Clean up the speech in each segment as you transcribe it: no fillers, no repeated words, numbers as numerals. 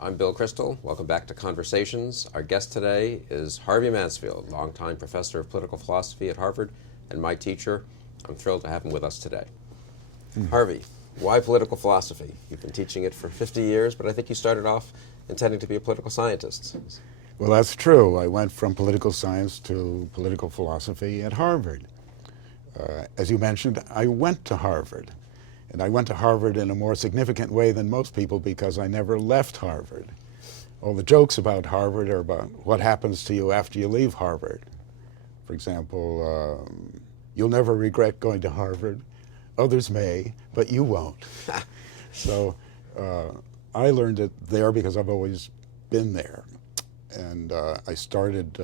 I'm Bill Crystal. Welcome back to Conversations. Our guest today is Harvey Mansfield, longtime professor of political philosophy at Harvard and my teacher. I'm thrilled to have him with us today. Harvey, why political philosophy? You've been teaching it for 50 years, but I think you started off intending to be a political scientist. Well, that's true. I went from political science to political philosophy at Harvard. As you mentioned, I went to Harvard. And I went to Harvard in a more significant way than most people because I never left Harvard. All the jokes about Harvard are about what happens to you after you leave Harvard. For example, you'll never regret going to Harvard. Others may, but you won't. So I learned it there because I've always been there. And I started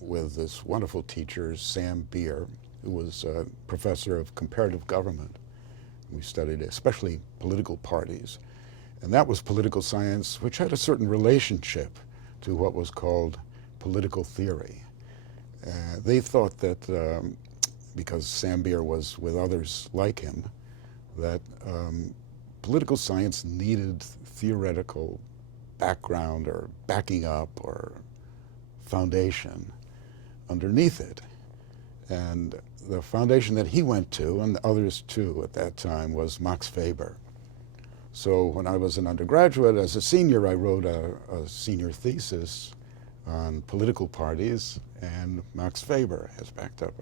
with this wonderful teacher, Sam Beer, who was a professor of comparative government. We studied especially political parties. And that was political science, which had a certain relationship to what was called political theory. They thought that, because Sam Beer was with others like him, that political science needed theoretical background or backing up or foundation underneath it. And the foundation that he went to, and others too at that time, was Max Weber. So when I was an undergraduate, as a senior, I wrote a senior thesis on political parties, and Max Weber has backed up.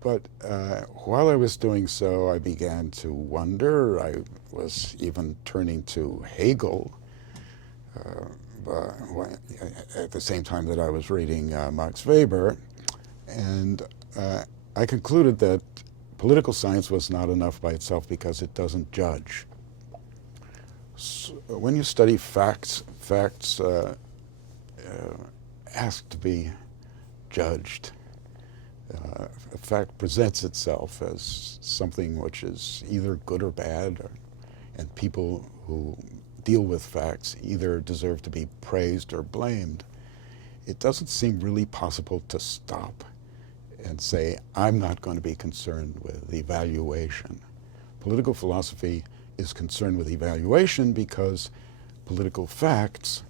But while I was doing so, I began to wonder. I was even turning to Hegel at the same time that I was reading Max Weber. And I concluded that political science was not enough by itself because it doesn't judge. So when you study facts ask to be judged. A fact presents itself as something which is either good or bad, and people who deal with facts either deserve to be praised or blamed. It doesn't seem really possible to stop and say, I'm not going to be concerned with evaluation. Political philosophy is concerned with evaluation because political facts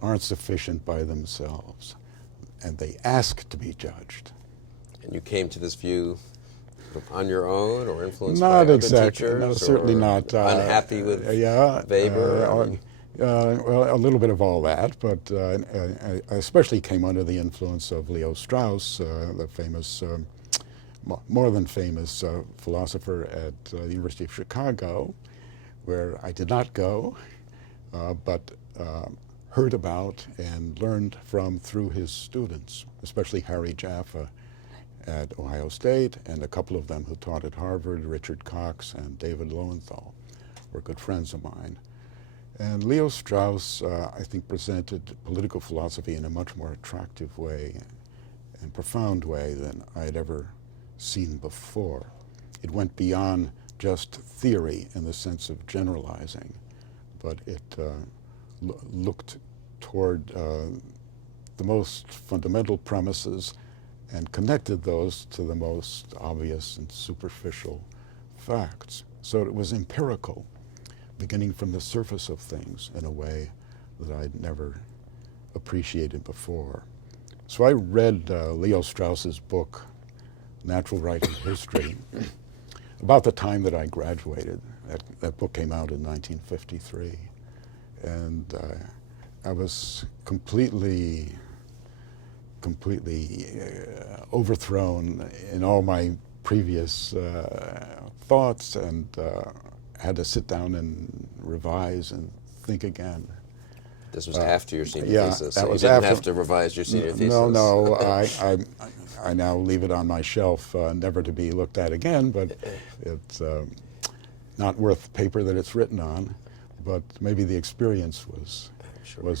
aren't sufficient by themselves, and they ask to be judged. And you came to this view on your own or influenced Not by other exactly, teachers? no, certainly not. Unhappy with Weber? Well, a little bit of all that, but I especially came under the influence of Leo Strauss, the famous, more than famous philosopher at the University of Chicago, where I did not go, but heard about and learned from through his students, especially Harry Jaffa at Ohio State, and a couple of them who taught at Harvard, Richard Cox and David Lowenthal, were good friends of mine. And Leo Strauss, I think, presented political philosophy in a much more attractive way and profound way than I had ever seen before. It went beyond just theory in the sense of generalizing, but it looked toward the most fundamental premises and connected those to the most obvious and superficial facts. So it was empirical, beginning from the surface of things in a way that I'd never appreciated before. So I read Leo Strauss's book, Natural Right and History, about the time that I graduated. That book came out in 1953. And I was completely overthrown in all my previous thoughts, and had to sit down and revise and think again. This was after your senior thesis, that so was you didn't after, have to revise your senior thesis. No, I now leave it on my shelf, never to be looked at again, but it's not worth the paper that it's written on, but maybe the experience was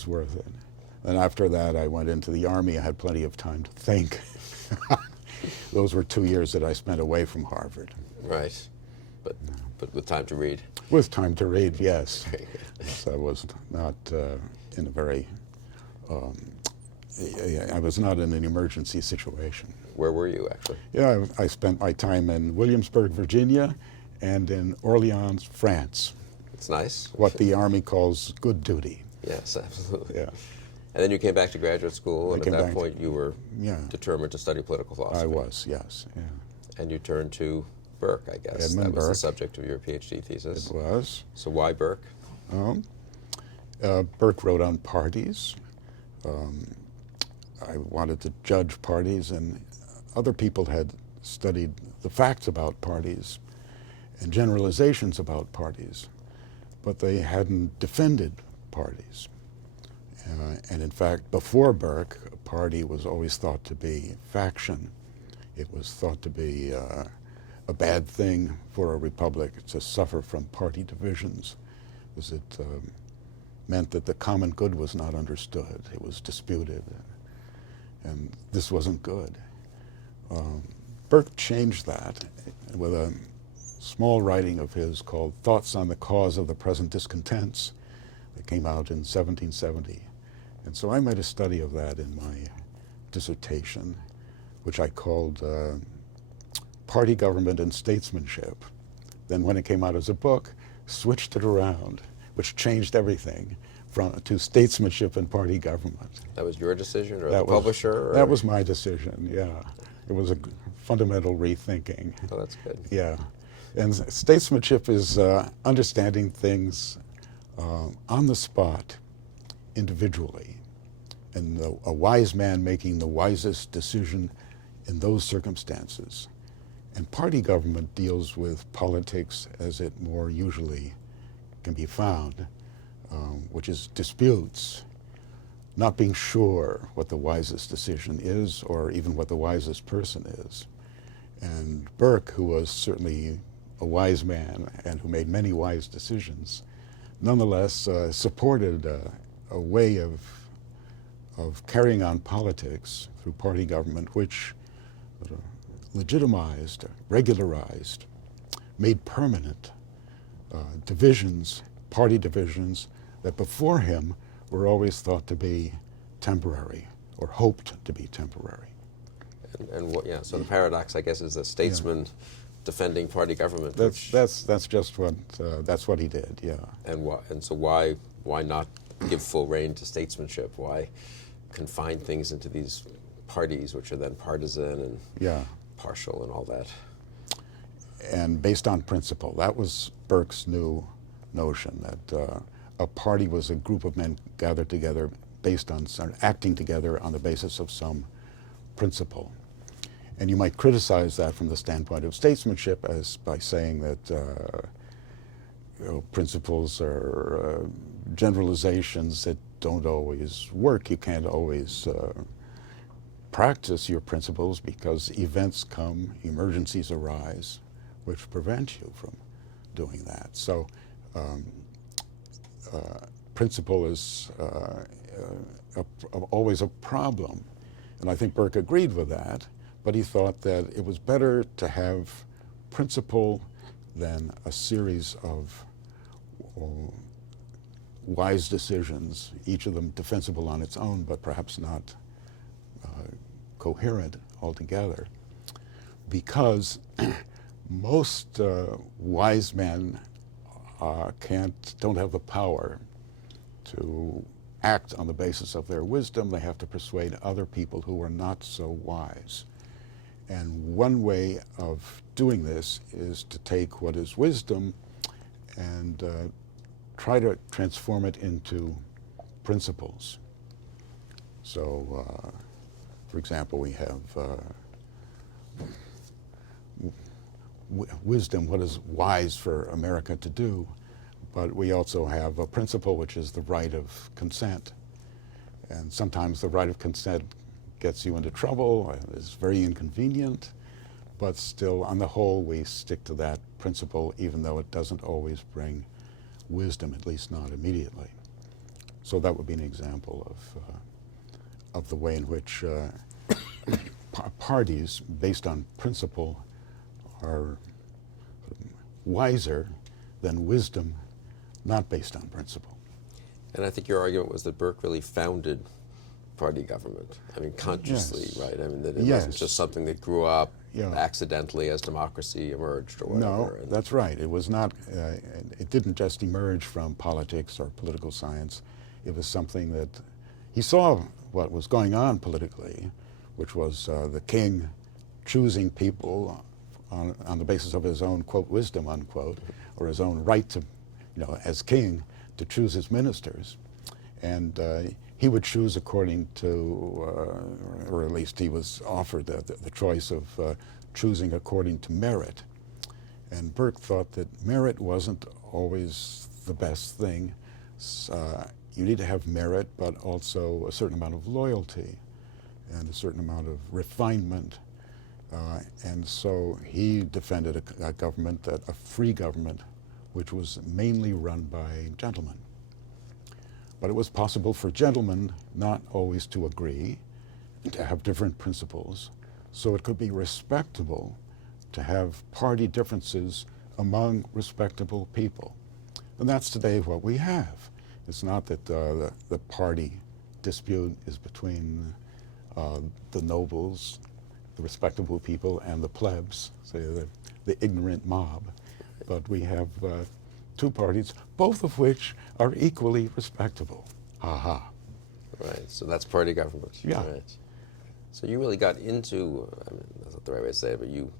worth it. And after that, I went into the Army. I had plenty of time to think. Those were 2 years that I spent away from Harvard. Right, but with time to read. With time to read, yes. So I was not in a very, I was not in an emergency situation. Where were you, actually? Yeah, I spent my time in Williamsburg, Virginia, and in Orleans, France. It's nice. what the Army calls good duty. Yes, absolutely. Yeah, And then you came back to graduate school, and at came that back point you were yeah, determined to study political philosophy. I was, yes, yeah. And you turned to Burke, I guess. Edmund That was the Burke. subject of your PhD thesis. It was. So why Burke? Burke wrote on parties. I wanted to judge parties, and other people had studied the facts about parties and generalizations about parties, but they hadn't defended parties. And in fact, before Burke, a party was always thought to be faction. It was thought to be a bad thing for a republic to suffer from party divisions, because it meant that the common good was not understood. It was disputed, and this wasn't good. Burke changed that with a small writing of his called Thoughts on the Cause of the Present Discontents that came out in 1770. And so I made a study of that in my dissertation, which I called Party Government and Statesmanship. Then when it came out as a book, switched it around, which changed everything to statesmanship and party government. That was your decision, or That the publisher? Or? That was my decision, yeah. It was a fundamental rethinking. Oh, that's good. Yeah. And statesmanship is understanding things on the spot, individually, and a wise man making the wisest decision in those circumstances. And party government deals with politics as it more usually can be found, which is disputes, not being sure what the wisest decision is or even what the wisest person is. And Burke, who was certainly a wise man and who made many wise decisions, nonetheless supported a way of carrying on politics through party government, which legitimized, regularized, made permanent divisions, party divisions, that before him were always thought to be temporary or hoped to be temporary. And what, yeah, so the paradox, I guess, is the statesman defending party government. That's just what that's what he did. Yeah. And so why not give full rein to statesmanship? Why confine things into these parties, which are then partisan and partial and all that? And based on principle, that was Burke's new notion, that a party was a group of men gathered together based on acting together on the basis of some principle. And you might criticize that from the standpoint of statesmanship as by saying that principles are generalizations that don't always work. You can't always practice your principles because events come, emergencies arise, which prevent you from doing that. So principle is always a problem. And I think Burke agreed with that, but he thought that it was better to have principle than a series of wise decisions, each of them defensible on its own, but perhaps not coherent altogether. Because most wise men don't have the power to act on the basis of their wisdom. They have to persuade other people who are not so wise. And one way of doing this is to take what is wisdom and try to transform it into principles. So, for example, we have wisdom, what is wise for America to do, but we also have a principle which is the right of consent. And sometimes the right of consent gets you into trouble, is very inconvenient, but still, on the whole, we stick to that principle even though it doesn't always bring wisdom, at least not immediately. So that would be an example of the way in which parties based on principle are wiser than wisdom not based on principle. And I think your argument was that Burke really founded party government. I mean, consciously, Yes. right? I mean, that it Yes. wasn't just something that grew up Yeah. accidentally as democracy emerged or whatever. No, And that's right. It was not, it didn't just emerge from politics or political science. It was something that he saw what was going on politically, which was the king choosing people on the basis of his own, quote, wisdom, unquote, or his own right to, as king, to choose his ministers. And he would choose according to, or at least he was offered the choice of choosing according to merit. And Burke thought that merit wasn't always the best thing. You need to have merit, but also a certain amount of loyalty and a certain amount of refinement. And so he defended a government, a free government, which was mainly run by gentlemen. But it was possible for gentlemen not always to agree, to have different principles. So it could be respectable to have party differences among respectable people. And that's today what we have. It's not that the party dispute is between the nobles, the respectable people, and the plebs, say the ignorant mob. But we have two parties, both of which are equally respectable. Ha ha. right, so that's party government. Yeah. Right. So you really got into, I mean, that's not the right way to say it, but you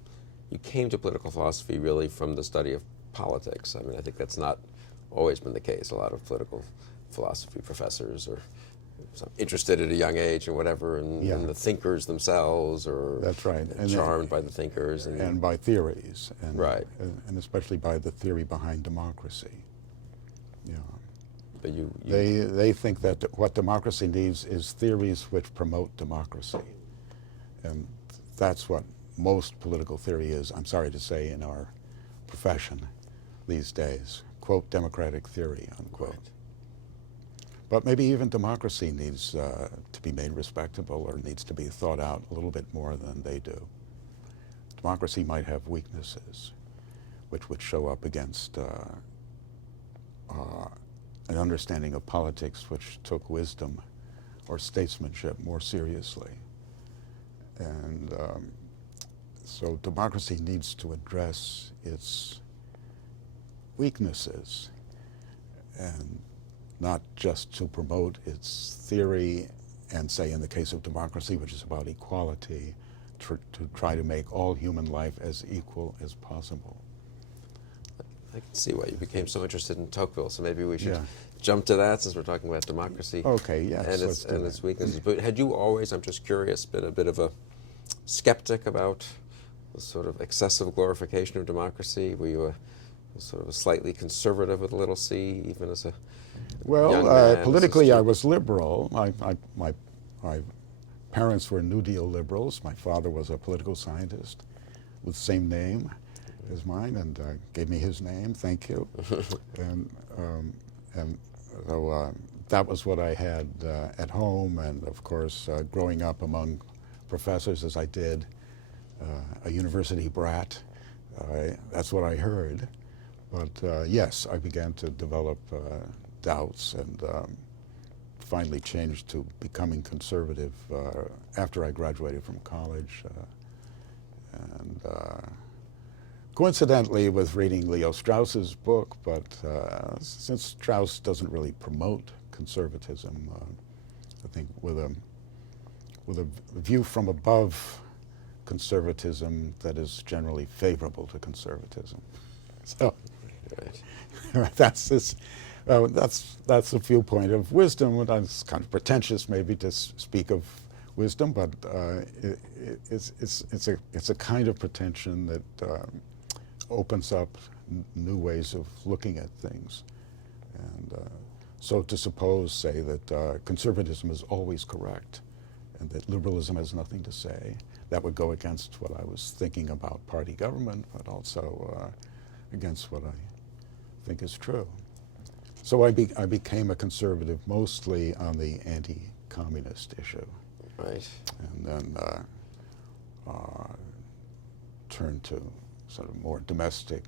came to political philosophy really from the study of politics. I mean, I think that's not always been the case. A lot of political philosophy professors are interested at a young age or whatever in the thinkers themselves, or That's right. And charmed by the thinkers. And by theories. And, right. And especially by the theory behind democracy. Yeah. But They think that what democracy needs is theories which promote democracy. And that's what most political theory is, I'm sorry to say, in our profession these days. Quote, democratic theory, unquote. Right. But maybe even democracy needs to be made respectable, or needs to be thought out a little bit more than they do. Democracy might have weaknesses which would show up against an understanding of politics which took wisdom or statesmanship more seriously. And so democracy needs to address its weaknesses, and not just to promote its theory and say, in the case of democracy, which is about equality, to try to make all human life as equal as possible. I can see why you became so interested in Tocqueville, so maybe we should Yeah. jump to that since we're talking about democracy. Okay, yes, and let's do its that. weaknesses. But had you always, I'm just curious, been a bit of a skeptic about the sort of excessive glorification of democracy? Were you a sort of a slightly conservative with a little c, even as a young man, politically as a I was liberal. My parents were New Deal liberals. My father was a political scientist with the same name as mine, and gave me his name, thank you. and so that was what I had at home, and of course growing up among professors as I did, a university brat, that's what I heard. But yes, I began to develop doubts, and finally changed to becoming conservative after I graduated from college. And coincidentally with reading Leo Strauss's book, but since Strauss doesn't really promote conservatism, I think with a view from above conservatism that is generally favorable to conservatism. So right. that's the viewpoint of wisdom. It's kind of pretentious maybe to speak of wisdom, but it's a kind of pretension that opens up new ways of looking at things. And so to suppose, say, that conservatism is always correct and that liberalism has nothing to say, that would go against what I was thinking about party government, but also against what I think is true. So I became a conservative mostly on the anti-communist issue. Right. And then turned to sort of more domestic.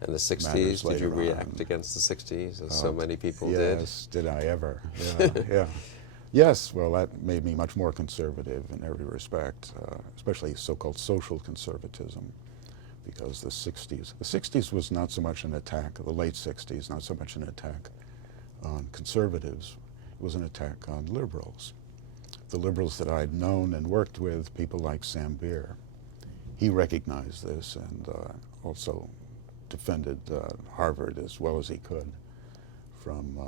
And the 60s, did later you react on. against the 60s, as so many people Yes, did I ever? Yeah, yeah. Yes, well, that made me much more conservative in every respect, especially so-called social conservatism, because the 60s was not so much an attack, the late 60s, not so much an attack on conservatives, it was an attack on liberals. The liberals that I'd known and worked with, people like Sam Beer, he recognized this and also defended Harvard as well as he could from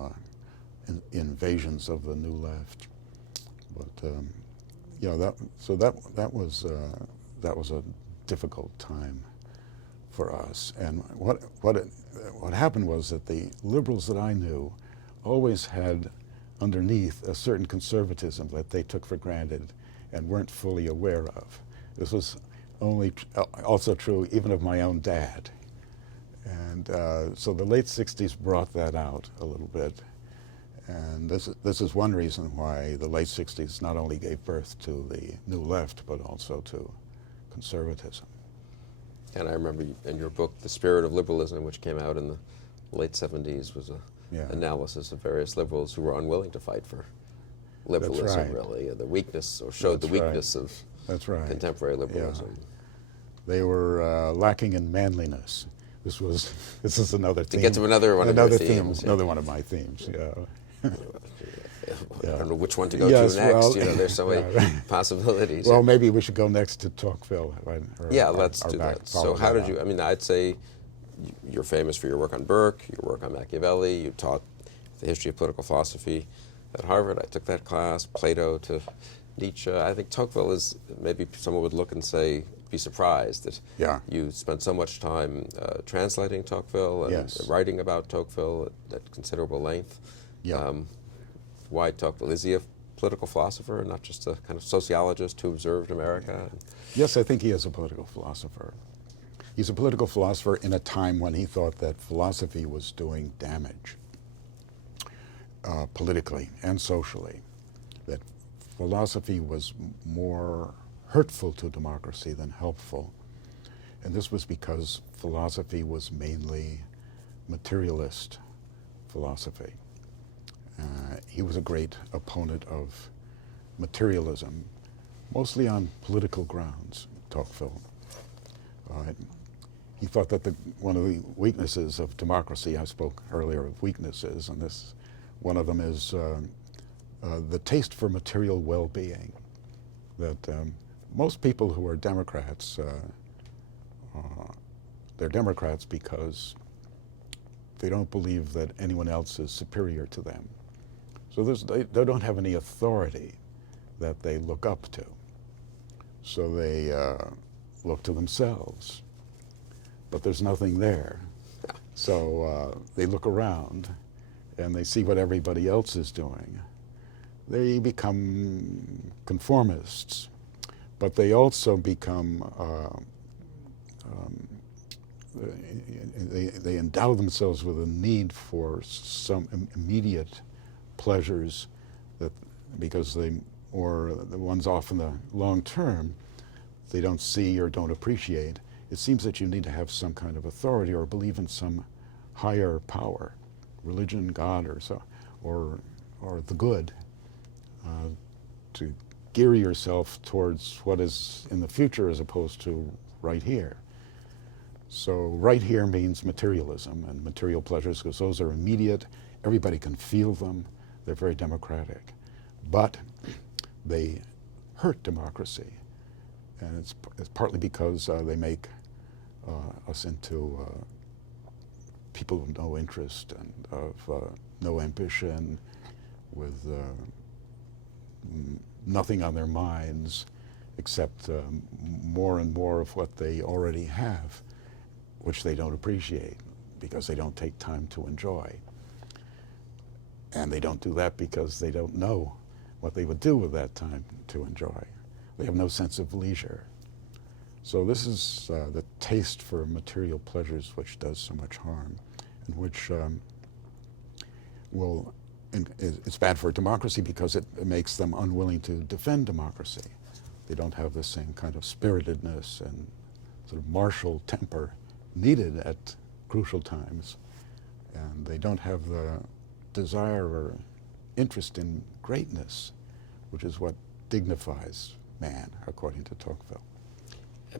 invasions of the New Left. But yeah, that was a difficult time for us. And what happened was that the liberals that I knew always had underneath a certain conservatism that they took for granted and weren't fully aware of. This was also true even of my own dad. And so the late 60s brought that out a little bit. And this is one reason why the late 60s not only gave birth to the New Left, but also to conservatism. And I remember in your book, The Spirit of Liberalism, which came out in the late 70s, was an analysis of various liberals who were unwilling to fight for liberalism, really, the weakness, or showed the weakness of contemporary liberalism. Yeah. They were lacking in manliness. This is another theme. To get to another one of your themes. Another one of my themes, yeah. I don't know which one to go to next. Well, there's so many possibilities. Well, maybe we should go next to Tocqueville. Let's do that. So how did you, I'd say you're famous for your work on Burke, your work on Machiavelli, you taught the history of political philosophy at Harvard. I took that class, Plato to Nietzsche. I think Tocqueville is, maybe someone would look and say, be surprised that you spent so much time translating Tocqueville and writing about Tocqueville at considerable length. Why Tocqueville? Is he a political philosopher and not just a kind of sociologist who observed America? Yes, I think he is a political philosopher. He's a political philosopher in a time when he thought that philosophy was doing damage politically and socially, that philosophy was more hurtful to democracy than helpful. And this was because philosophy was mainly materialist philosophy. He was a great opponent of materialism, mostly on political grounds, Tocqueville. He thought that one of the weaknesses of democracy, I spoke earlier of weaknesses, and one of them is the taste for material well-being. That most people who are Democrats, they're Democrats because they don't believe that anyone else is superior to them. So they don't have any authority that they look up to. So they look to themselves, but there's nothing there. So they look around and they see what everybody else is doing. They become conformists, but they also become, they endow themselves with a need for some immediate pleasures because or the ones off in the long term, they don't see or don't appreciate. It seems that you need to have some kind of authority or believe in some higher power, religion, God, or the good, to gear yourself towards what is in the future as opposed to right here. So right here means materialism and material pleasures because those are immediate. Everybody can feel them. They're very democratic. But they hurt democracy. And it's partly because they make us into people of no interest and of no ambition, with nothing on their minds except more and more of what they already have, which they don't appreciate because they don't take time to enjoy. And they don't do that because they don't know what they would do with that time to enjoy. They have no sense of leisure. So this is the taste for material pleasures which does so much harm, and which it's bad for democracy because it makes them unwilling to defend democracy. They don't have the same kind of spiritedness and sort of martial temper needed at crucial times. And they don't have the desire or interest in greatness which is what dignifies man, according to Tocqueville.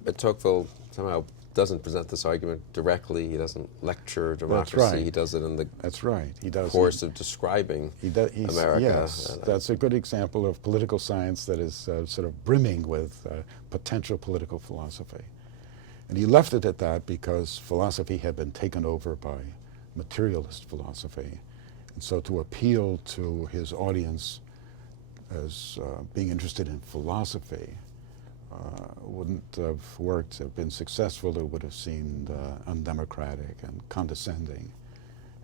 But Tocqueville somehow doesn't present this argument directly. He doesn't lecture democracy. That's right. He does it in the That's right. He does. course of describing America. Yes, that's a good example of political science that is sort of brimming with potential political philosophy. And he left it at that because philosophy had been taken over by materialist philosophy. And so to appeal to his audience as being interested in philosophy wouldn't have worked, have been successful. It would have seemed undemocratic and condescending.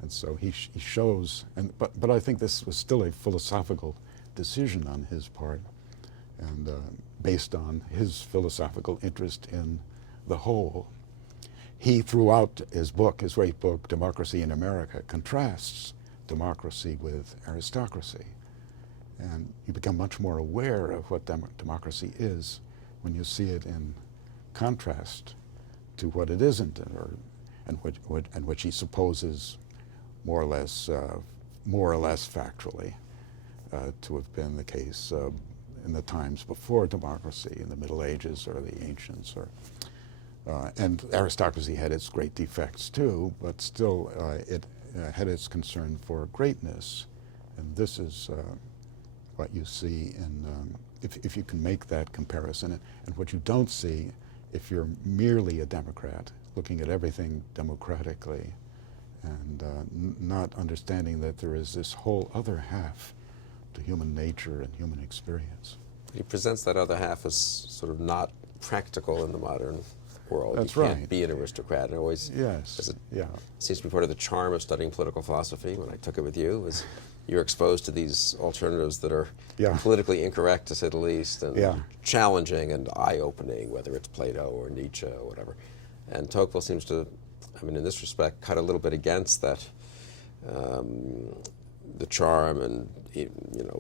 And so he shows, but I think this was still a philosophical decision on his part, and based on his philosophical interest in the whole. He, throughout his book, his great book, Democracy in America, contrasts democracy with aristocracy. And you become much more aware of what democracy is when you see it in contrast to what it isn't, and which he supposes more or less factually to have been the case in the times before democracy, in the Middle Ages or the ancients. And aristocracy had its great defects too, but still it had its concern for greatness. And this is what you see in, if you can make that comparison, and what you don't see if you're merely a Democrat, looking at everything democratically, and not understanding that there is this whole other half to human nature and human experience. He presents that other half as sort of not practical in the modern world. That's you right. can't be an aristocrat. And always, Yes, yeah. seems to be part of the charm of studying political philosophy, when I took it with you, was you're exposed to these alternatives that are politically incorrect, to say the least, and challenging and eye-opening, whether it's Plato or Nietzsche or whatever. And Tocqueville seems to, I mean, in this respect, cut a little bit against that, the charm and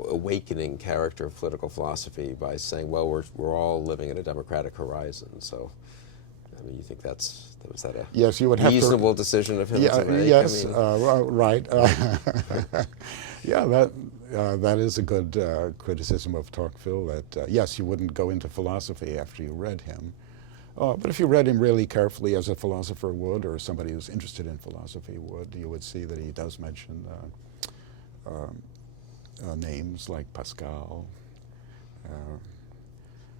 awakening character of political philosophy by saying, well, we're all living in a democratic horizon. So, I mean, you think was that a reasonable decision of him to make? Yes, I mean, right. Yeah, that is a good criticism of Tocqueville. That yes, you wouldn't go into philosophy after you read him. But if you read him really carefully, as a philosopher would, or somebody who's interested in philosophy would, you would see that he does mention names like Pascal,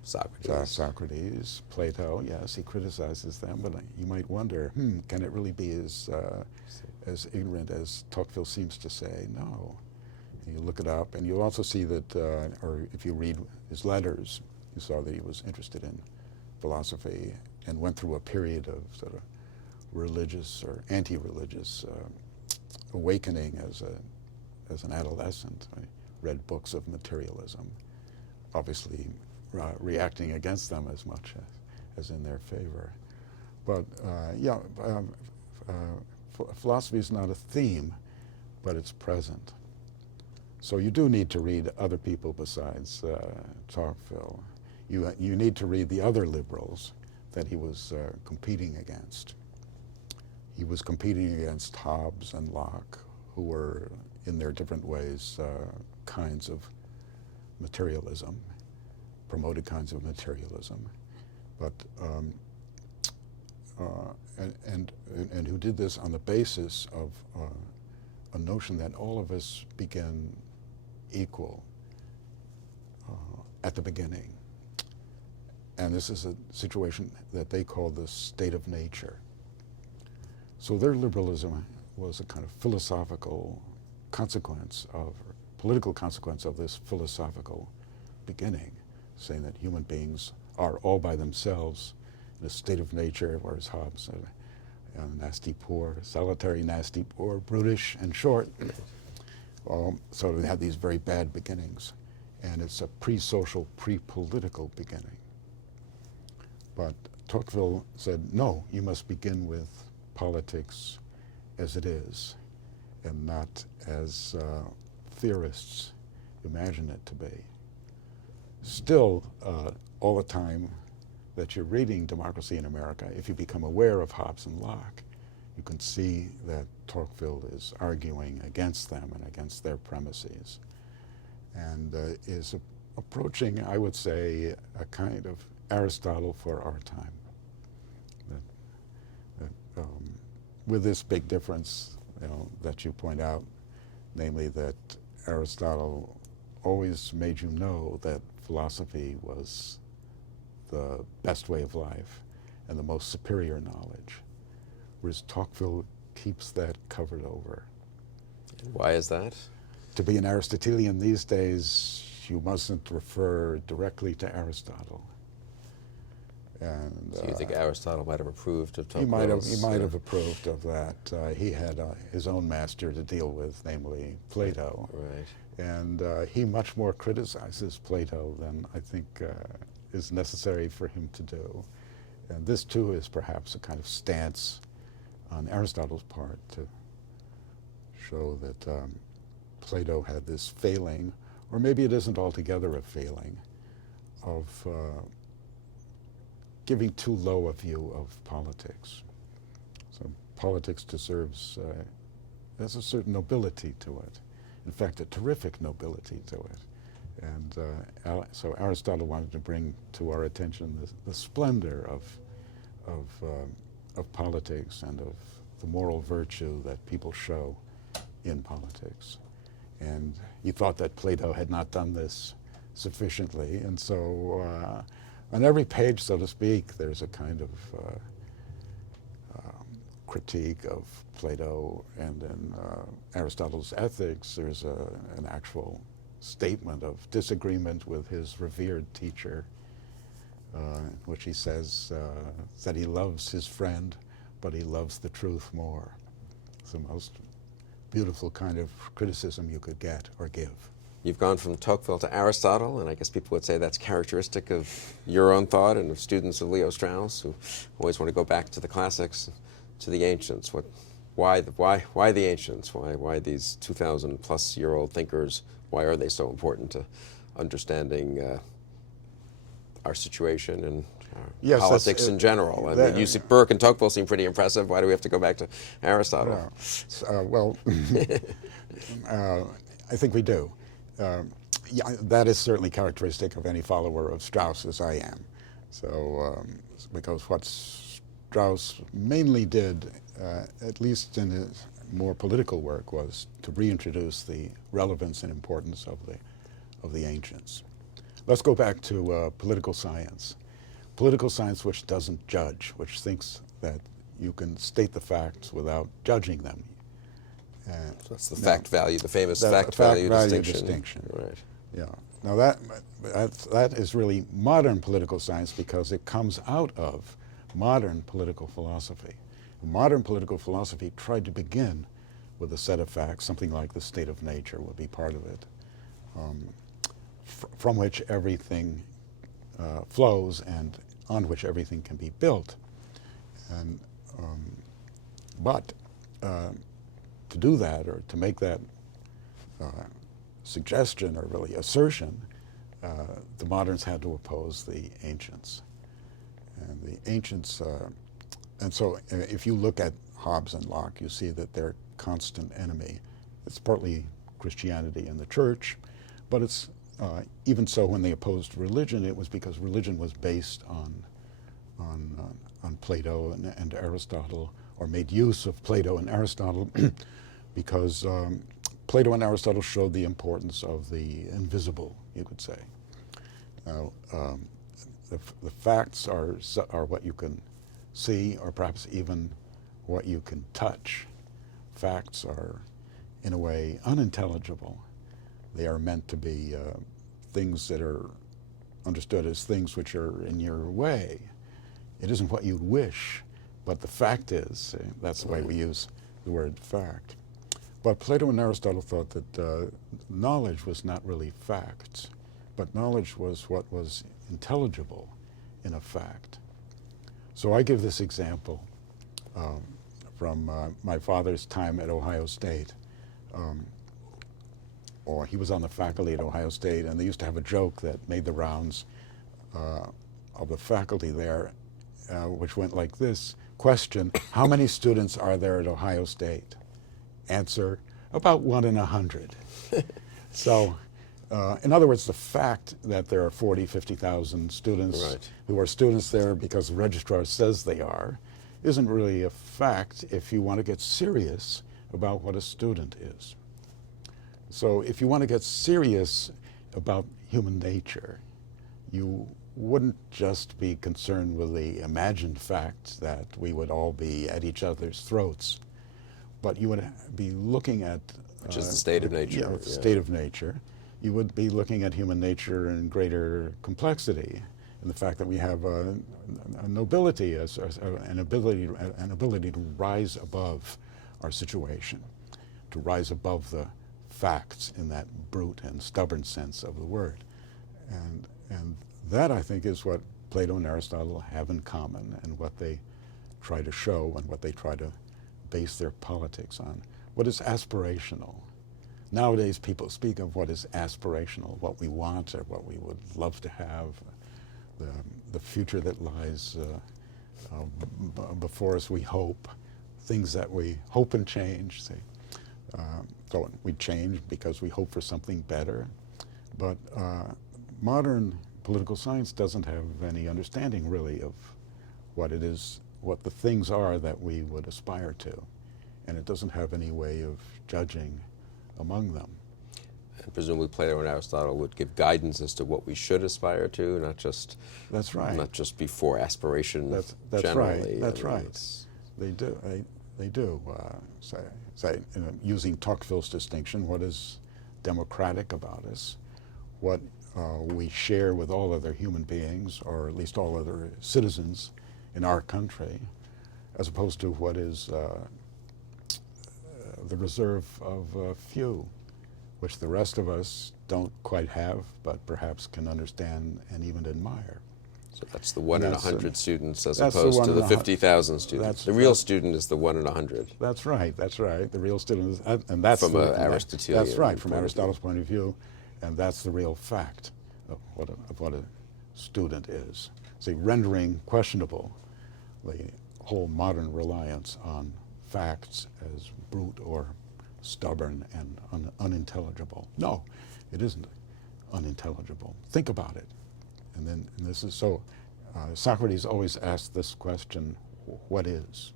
Socrates, Plato. Yes, he criticizes them, but you might wonder, can it really be as ignorant as Tocqueville seems to say? No. And you look it up, and you'll also see that, or if you read his letters, you saw that he was interested in philosophy and went through a period of sort of religious or anti-religious awakening as an adolescent. I read books of materialism, obviously reacting against them as much as in their favor. But philosophy is not a theme, but it's present. So you do need to read other people besides Tocqueville. You need to read the other liberals that he was competing against. He was competing against Hobbes and Locke, who were, in their different ways, kinds of materialism, promoted kinds of materialism, but and who did this on the basis of a notion that all of us begin equal at the beginning. And this is a situation that they call the state of nature. So their liberalism was a kind of philosophical consequence of, or political consequence of this philosophical beginning, saying that human beings are all by themselves in a state of nature, whereas Hobbes said, nasty poor, solitary, nasty poor, brutish, and short. So they had these very bad beginnings. And it's a pre-social, pre-political beginning. But Tocqueville said, no, you must begin with politics as it is, and not as theorists imagine it to be. Still, all the time that you're reading Democracy in America, if you become aware of Hobbes and Locke, you can see that Tocqueville is arguing against them and against their premises, and is approaching, I would say, a kind of Aristotle for our time. With this big difference, that you point out, namely that Aristotle always made you know that philosophy was the best way of life and the most superior knowledge, whereas Tocqueville keeps that covered over. Why is that? To be an Aristotelian these days, you mustn't refer directly to Aristotle. And so you think Aristotle might have approved of Tocqueville's? He might have approved of that. He had his own master to deal with, namely Plato. Right. And he much more criticizes Plato than I think is necessary for him to do. And this too is perhaps a kind of stance on Aristotle's part to show that Plato had this failing, or maybe it isn't altogether a failing, of giving too low a view of politics. So politics deserves, there's a certain nobility to it. In fact, a terrific nobility to it. And so Aristotle wanted to bring to our attention the splendor of politics and of the moral virtue that people show in politics. And he thought that Plato had not done this sufficiently, and so on every page, so to speak, there's a kind of critique of Plato, and in Aristotle's Ethics, there's an actual statement of disagreement with his revered teacher, in which he says that he loves his friend, but he loves the truth more. It's the most beautiful kind of criticism you could get or give. You've gone from Tocqueville to Aristotle, and I guess people would say that's characteristic of your own thought and of students of Leo Strauss, who always want to go back to the classics, to the ancients. Why the ancients? Why these 2,000-plus-year-old thinkers? Why are they so important to understanding our situation and politics in general? I mean, you see Burke and Tocqueville seem pretty impressive. Why do we have to go back to Aristotle? Well, I think we do. Yeah, that is certainly characteristic of any follower of Strauss, as I am. So, because what Strauss mainly did, at least in his more political work, was to reintroduce the relevance and importance of the ancients. Let's go back to political science. Political science which doesn't judge, which thinks that you can state the facts without judging them. So that's the fact value, the famous fact value distinction. Right. Yeah. Now that is really modern political science because it comes out of modern political philosophy. Modern political philosophy tried to begin with a set of facts, something like the state of nature would be part of it, from which everything flows and on which everything can be built. And but to do that, or to make that suggestion or really assertion, the moderns had to oppose the ancients. And the ancients, and so if you look at Hobbes and Locke, you see that they're constant enemy. It's partly Christianity and the church, but it's even so when they opposed religion, it was because religion was based on Plato and Aristotle, or made use of Plato and Aristotle, because Plato and Aristotle showed the importance of the invisible, you could say. Now, the facts are what you can see, or perhaps even what you can touch. Facts are, in a way, unintelligible. They are meant to be things that are understood as things which are in your way. It isn't what you'd wish, but the fact is, that's the way we use the word fact. But Plato and Aristotle thought that knowledge was not really facts, but knowledge was what was intelligible in a fact. So I give this example from my father's time at Ohio State. Or he was on the faculty at Ohio State, and they used to have a joke that made the rounds of the faculty there, which went like this. Question, how many students are there at Ohio State? Answer, about 1 in 100. So In other words, the fact that there are 40, 50,000 students Right. who are students there because the registrar says they are, isn't really a fact if you want to get serious about what a student is. So if you want to get serious about human nature, you wouldn't just be concerned with the imagined fact that we would all be at each other's throats, but you would be looking at Which is the state of nature. the state of nature. You would be looking at human nature in greater complexity, and the fact that we have a nobility, an ability to rise above our situation, to rise above the facts in that brute and stubborn sense of the word. And that, I think, is what Plato and Aristotle have in common, and what they try to show and what they try to base their politics on. What is aspirational? Nowadays, people speak of what is aspirational, what we want or what we would love to have, the future that lies before us, we hope, things that we hope and change. So we change because we hope for something better. But modern political science doesn't have any understanding, really, of what it is, what the things are that we would aspire to. And it doesn't have any way of judging among them. And presumably Plato and Aristotle would give guidance as to what we should aspire to, not just That's right. not just before aspiration. That's generally. right. That's I mean, right. They do. They do. Using Tocqueville's distinction, what is democratic about us, what we share with all other human beings, or at least all other citizens in our country, as opposed to what is the reserve of a few, which the rest of us don't quite have, but perhaps can understand and even admire. So that's the 1 in 100 students as that's the opposed one to in the 100. 50,000 students. The real student is the 1 in 100. That's right. That's right. The real student is, and that's From the, Aristotelian That's right, from point of Aristotle's point of view, and that's the real fact of what a student is. See, rendering questionable the whole modern reliance on facts as brute or stubborn and unintelligible. No, it isn't unintelligible. Think about it. And this is so, Socrates always asked this question, what is?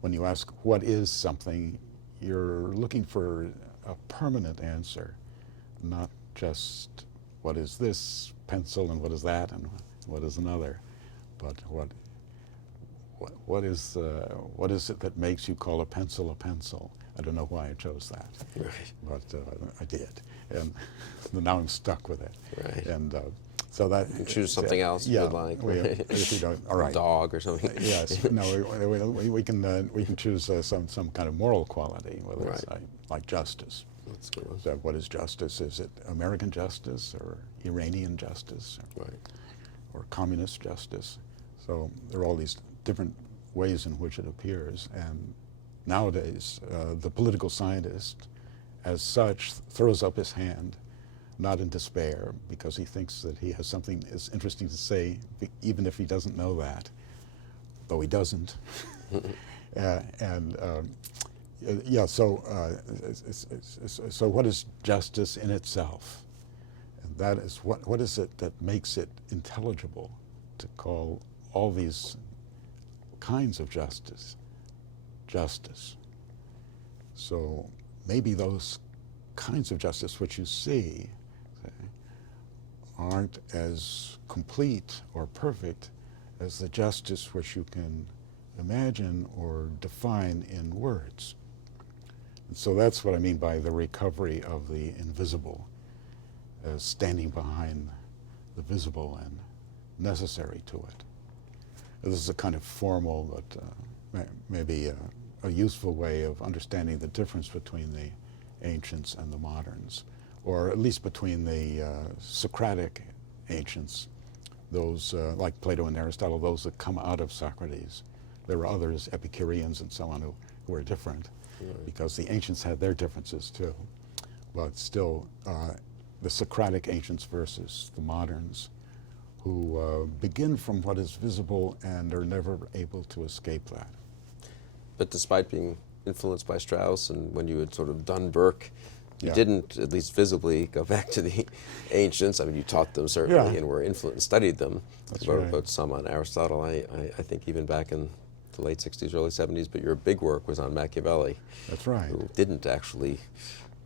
When you ask what is something, you're looking for a permanent answer, not just what is this pencil and what is that and what is another, but what is it that makes you call a pencil a pencil? I don't know why I chose that, Right. but I did, and now I'm stuck with it. Right. And so that You can choose something else yeah, you'd like. if we don't, all right. A dog or something. Yes, no, we can choose some kind of moral quality, whether it's like justice. That's good. So what is justice? Is it American justice or Iranian justice or communist justice? So there are all these different ways in which it appears, and nowadays the political scientist as such throws up his hand, not in despair, because he thinks that he has something that's interesting to say, even if he doesn't know that, though he doesn't. So what is justice in itself? And that is what is it that makes it intelligible to call all these kinds of justice justice? So maybe those kinds of justice which you see aren't as complete or perfect as the justice which you can imagine or define in words. And so that's what I mean by the recovery of the invisible as standing behind the visible and necessary to it. This is a kind of formal but maybe a useful way of understanding the difference between the ancients and the moderns, or at least between the Socratic ancients, those like Plato and Aristotle, those that come out of Socrates. There were others, Epicureans and so on, who were different, because the ancients had their differences too. But still, the Socratic ancients versus the moderns, who begin from what is visible and are never able to escape that. But despite being influenced by Strauss, and when you had sort of done Burke, You Yeah. didn't, at least visibly, go back to the ancients. I mean, you taught them certainly, Yeah. and were influenced, studied them. That's You wrote, right. wrote some on Aristotle, I think even back in the late 60s, early 70s, but your big work was on Machiavelli, That's right. who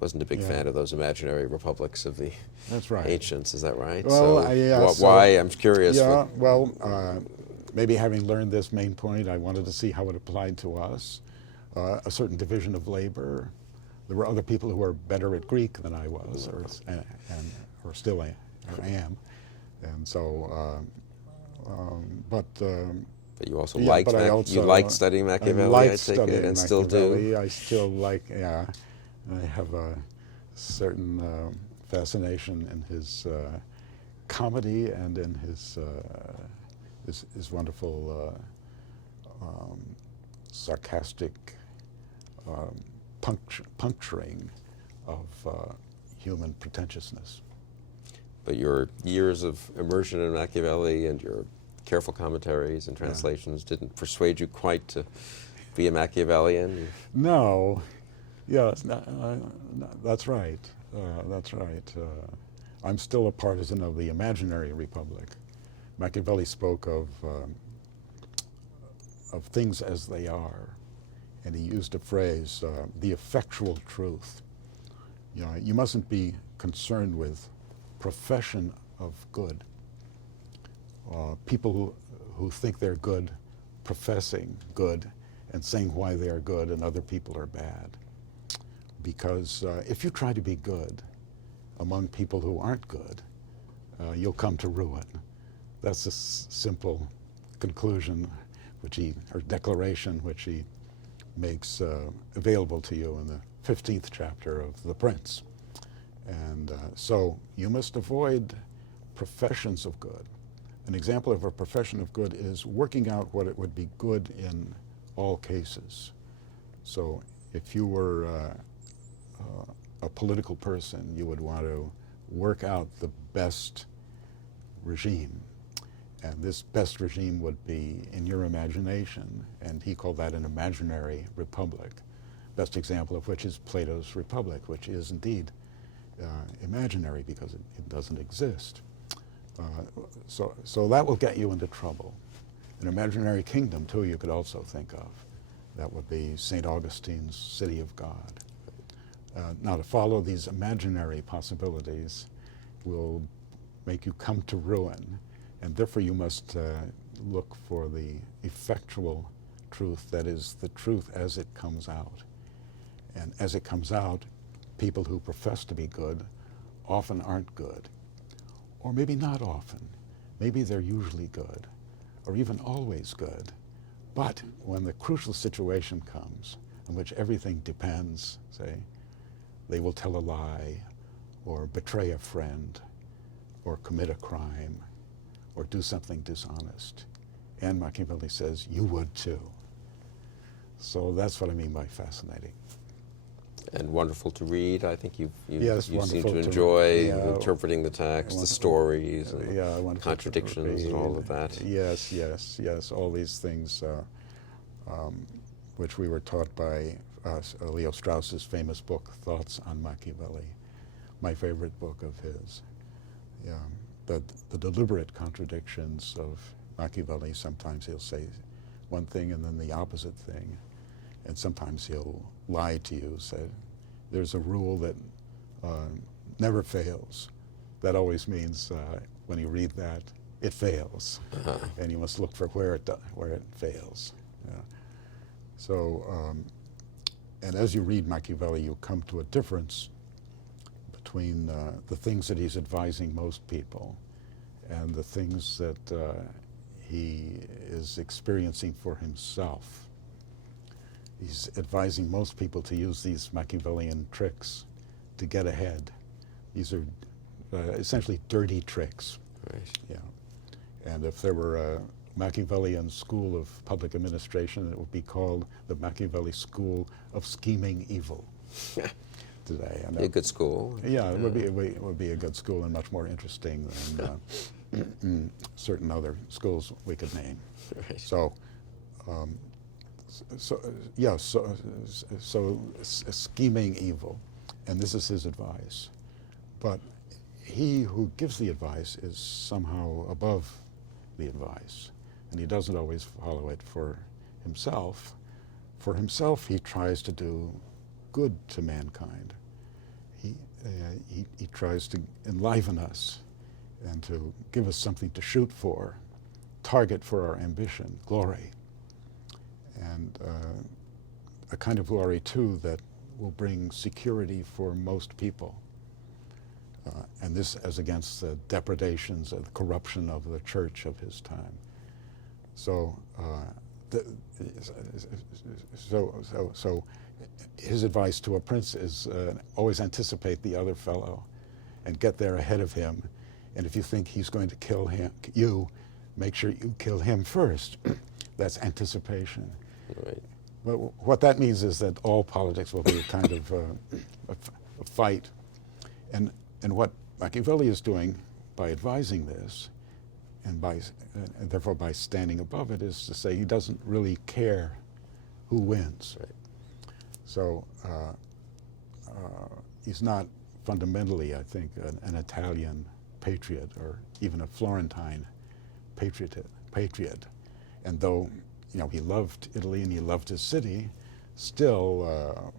wasn't a big Yeah. fan of those imaginary republics of the That's right. ancients, is that right? Well, Why? I'm curious. Yeah, well, maybe having learned this main point, I wanted to see how it applied to us. A certain division of labor. There were other people who were better at Greek than I was, or still am. And so, but you also yeah, liked but I you also, liked studying Machiavelli, I I liked take it, studying and still do. Machiavelli. I still like, yeah. I have a certain fascination in his comedy and in his wonderful sarcastic puncturing of human pretentiousness. But your years of immersion in Machiavelli and your careful commentaries and translations didn't persuade you quite to be a Machiavellian? No, yes, that's right. That's right. I'm still a partisan of the imaginary republic. Machiavelli spoke of things as they are, and he used a phrase, the effectual truth. You know, you mustn't be concerned with profession of good. People who think they're good, professing good, and saying why they are good and other people are bad. Because if you try to be good among people who aren't good, you'll come to ruin. That's a simple conclusion, or declaration, which he makes available to you in the 15th chapter of The Prince. And so you must avoid professions of good. An example of a profession of good is working out what it would be good in all cases. So if you were a political person, you would want to work out the best regime. And this best regime would be in your imagination, and he called that an imaginary republic. Best example of which is Plato's Republic, which is indeed imaginary because it doesn't exist. So that will get you into trouble. An imaginary kingdom, too, you could also think of. That would be St. Augustine's City of God. Now, to follow these imaginary possibilities will make you come to ruin, and therefore you must look for the effectual truth, that is, the truth as it comes out. And as it comes out, people who profess to be good often aren't good, or maybe not often. Maybe they're usually good, or even always good. But when the crucial situation comes, in which everything depends, say, they will tell a lie, or betray a friend, or commit a crime, or do something dishonest. And Machiavelli says, you would too. So that's what I mean by fascinating. And wonderful to read. I think you Yes, seem wonderful to to enjoy read. Yeah. interpreting the text, the stories, and contradictions and all of that. Yes, yes, yes, all these things which we were taught by Leo Strauss's famous book, Thoughts on Machiavelli, my favorite book of his. Yeah, the deliberate contradictions of Machiavelli. Sometimes he'll say one thing and then the opposite thing, and sometimes he'll lie to you, say there's a rule that never fails. That always means when you read that, it fails, and you must look for where it fails. Yeah. So, and as you read Machiavelli, you come to a difference between the things that he's advising most people and the things that he is experiencing for himself. He's advising most people to use these Machiavellian tricks to get ahead. These are essentially dirty tricks. Right. Yeah. And if there were a Machiavellian school of public administration, it would be called the Machiavelli School of Scheming Evil today. And, A good school. yeah, it would be a good school and much more interesting than certain other schools we could name. Right. So, so scheming evil, and this is his advice. But he who gives the advice is somehow above the advice, and he doesn't always follow it for himself. For himself, he tries to do good to mankind. He tries to enliven us and to give us something to shoot for, target for our ambition, glory, and a kind of glory, too, that will bring security for most people. And this as against the depredations and the corruption of the church of his time. So, so his advice to a prince is always anticipate the other fellow and get there ahead of him. And if you think he's going to kill you, make sure you kill him first. That's anticipation. Right. But what that means is that all politics will be a kind of a fight. And what Machiavelli is doing by advising this, and therefore by standing above it, is to say he doesn't really care who wins. Right. So he's not fundamentally, I think, an Italian patriot or even a Florentine patriot. And though, you know, he loved Italy and he loved his city, still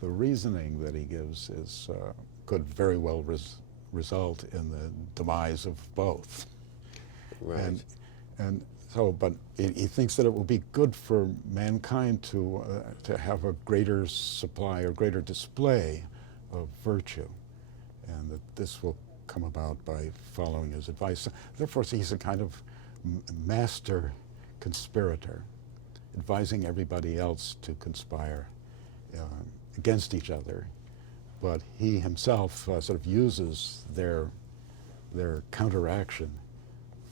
the reasoning that he gives is could very well result in the demise of both. Right. And so, but he thinks that it will be good for mankind to have a greater supply or greater display of virtue, and that this will come about by following his advice. Therefore, he's a kind of master conspirator, advising everybody else to conspire against each other, but he himself sort of uses their counteraction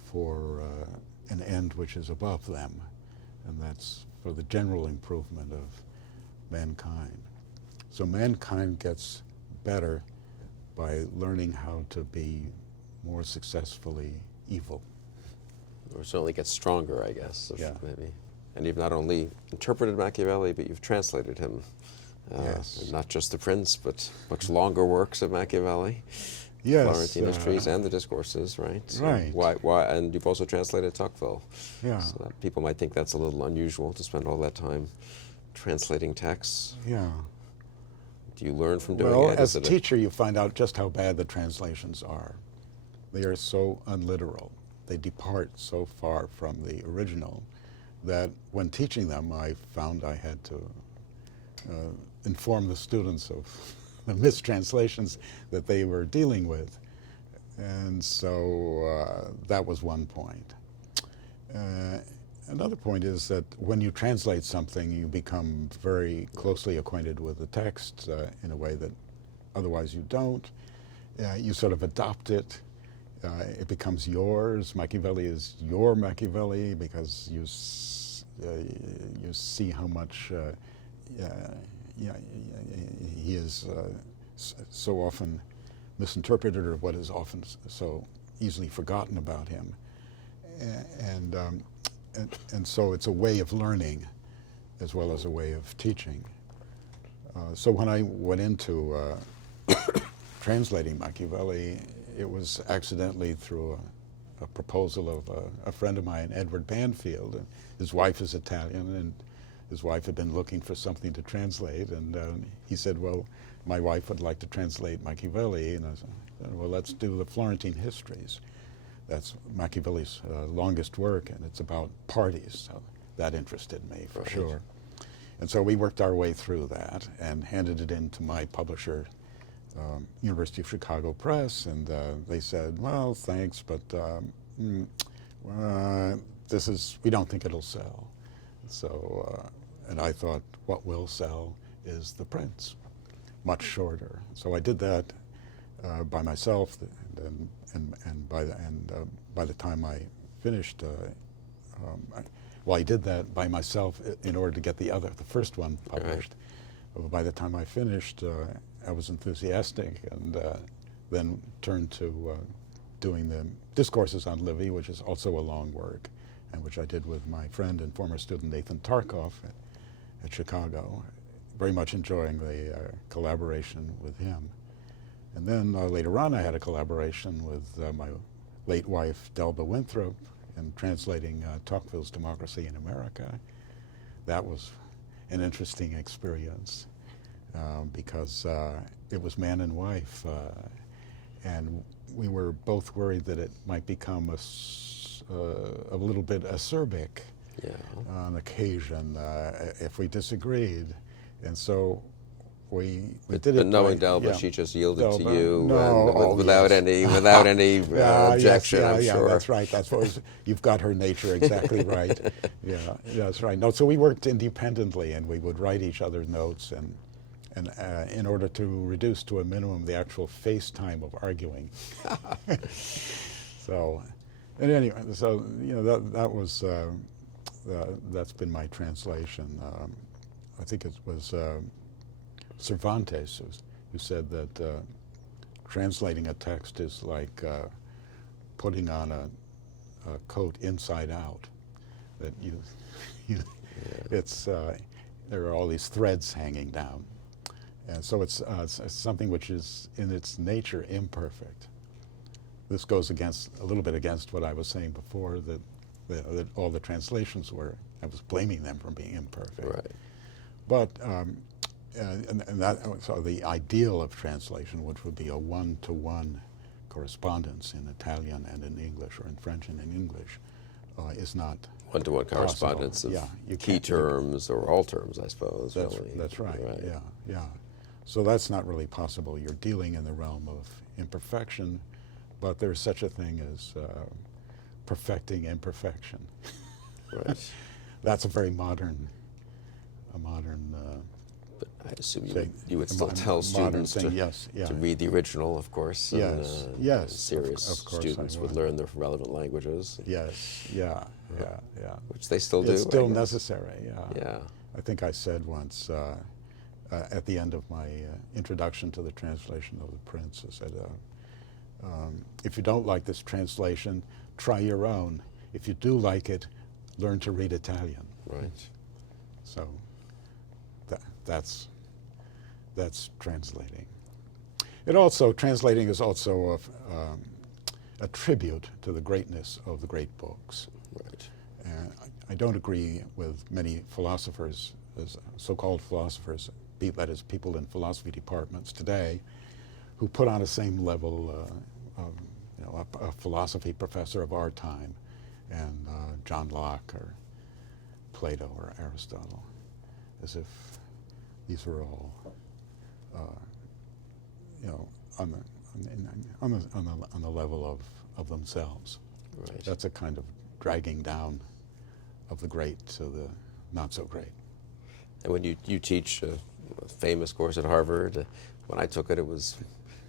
for an end which is above them, and that's for the general improvement of mankind. So mankind gets better by learning how to be more successfully evil. Or certainly gets stronger, I guess. Yeah. Maybe. And you've not only interpreted Machiavelli, but you've translated him. Yes. Not just The Prince, but much longer works of Machiavelli. Yes. Florentine Histories and the Discourses, right? So right. Why? And you've also translated Tocqueville. Yeah. So that people might think that's a little unusual to spend all that time translating texts. Yeah. Do you learn from doing Well, it? as a teacher, you find out just how bad the translations are. They are so unliteral. They depart so far from the original that when teaching them, I found I had to inform the students of the mistranslations that they were dealing with. And so that was one point. Another point is that when you translate something, you become very closely acquainted with the text in a way that otherwise you don't. You sort of adopt it. It becomes yours. Machiavelli is your Machiavelli because you see how much he is so often misinterpreted, or what is often so easily forgotten about him. And so it's a way of learning as well as a way of teaching. So when I went into translating Machiavelli, it was accidentally through a proposal of a friend of mine, Edward Banfield. And his wife is Italian, and his wife had been looking for something to translate, and he said, well, my wife would like to translate Machiavelli, and I said, well, let's do the Florentine Histories. That's Machiavelli's longest work, and it's about parties, so that interested me for sure. And so we worked our way through that and handed it in to my publisher, University of Chicago Press, and they said, well, thanks, but we don't think it'll sell. So, and I thought, what will sell is The Prince, much shorter. So I did that by myself, and by the time I finished, I did that by myself in order to get the first one published. Right. By the time I finished, I was enthusiastic, and then turned to doing the Discourses on Livy, which is also a long work, and which I did with my friend and former student Nathan Tarkoff at Chicago. very much enjoying the collaboration with him. And then later on I had a collaboration with my late wife, Delba Winthrop, in translating Tocqueville's Democracy in America. That was an interesting experience because it was man and wife, and we were both worried that it might become a little bit acerbic on occasion if we disagreed. And so we did it. But knowing Delba, she just yielded to you without any objection, I'm sure. Yeah, that's right. That's what you've got her nature exactly right. Yeah, that's right. No, so we worked independently, and we would write each other notes, and in order to reduce to a minimum the actual face time of arguing. So, and anyway, so that was that's been my translation. I think it was Cervantes who said that translating a text is like putting on a coat inside out. That it's there are all these threads hanging down, and so it's something which is in its nature imperfect. This goes a little bit against what I was saying before, that all the translations were. I was blaming them for being imperfect. Right. But so the ideal of translation, which would be a one-to-one correspondence in Italian and in English, or in French and in English, is not one-to-one correspondence of key terms or all terms, I suppose. That's right. Yeah. So that's not really possible. You're dealing in the realm of imperfection, but there's such a thing as perfecting imperfection. Right. That's a very modern. But I assume you would still tell students to read the original, of course. Yes. Serious of course students would learn the relevant languages. Yes. Yeah. Which they still do. It's still necessary. Yeah. I think I said once at the end of my introduction to the translation of the Prince, I said, if you don't like this translation, try your own. If you do like it, learn to read Italian. Right. So that's translating. Translating is also a tribute to the greatness of the great books. Right. And I don't agree with many philosophers, so-called philosophers, that is, people in philosophy departments today, who put on the same level a philosophy professor of our time and John Locke or Plato or Aristotle, as if these were all on the level of themselves. Right. That's a kind of dragging down of the great to the not so great. And when you teach a famous course at Harvard, when I took it, it was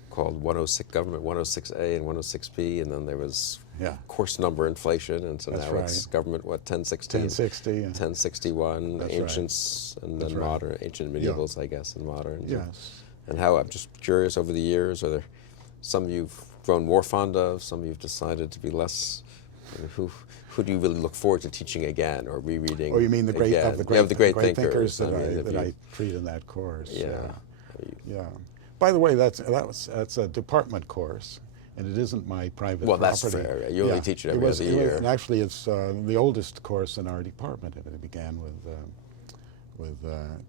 called 106 Government 106A and 106B, and then there was course number inflation, and so now it's Government 1060, 1061, That's Ancients, right. and then modern, Ancient and Medievals, I guess, and modern. Yes. And how, I'm just curious, over the years, are there some you've grown more fond of, some you've decided to be less? Who do you really look forward to teaching again or rereading? Oh, you mean the great great thinkers that I treat in that course? Yeah. By the way, that's a department course, and it isn't my private property. Well, that's fair. You only teach it every other year. And actually, it's the oldest course in our department. It began with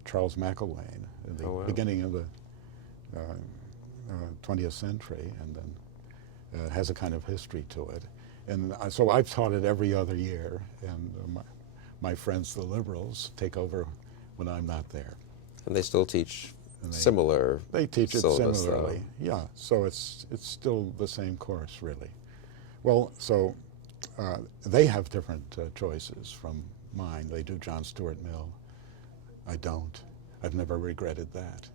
Charles McIlwain at the beginning of the 20th century, and then has a kind of history to it. And so I've taught it every other year, and my friends, the liberals, take over when I'm not there. And they still teach similar. They teach it syllabus, similarly, yeah. So it's still the same course, really. Well, so they have different choices from mine. They do John Stuart Mill. I don't. I've never regretted that.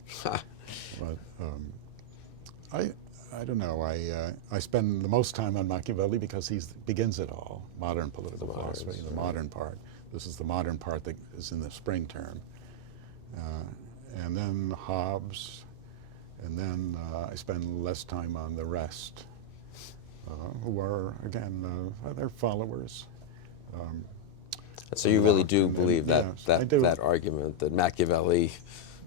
But I don't know. I spend the most time on Machiavelli because he begins it all. Modern political philosophy, the modern part. This is the modern part that is in the spring term. And then Hobbes, and then I spend less time on the rest, who are, again, they're followers. So you really do believe that argument that Machiavelli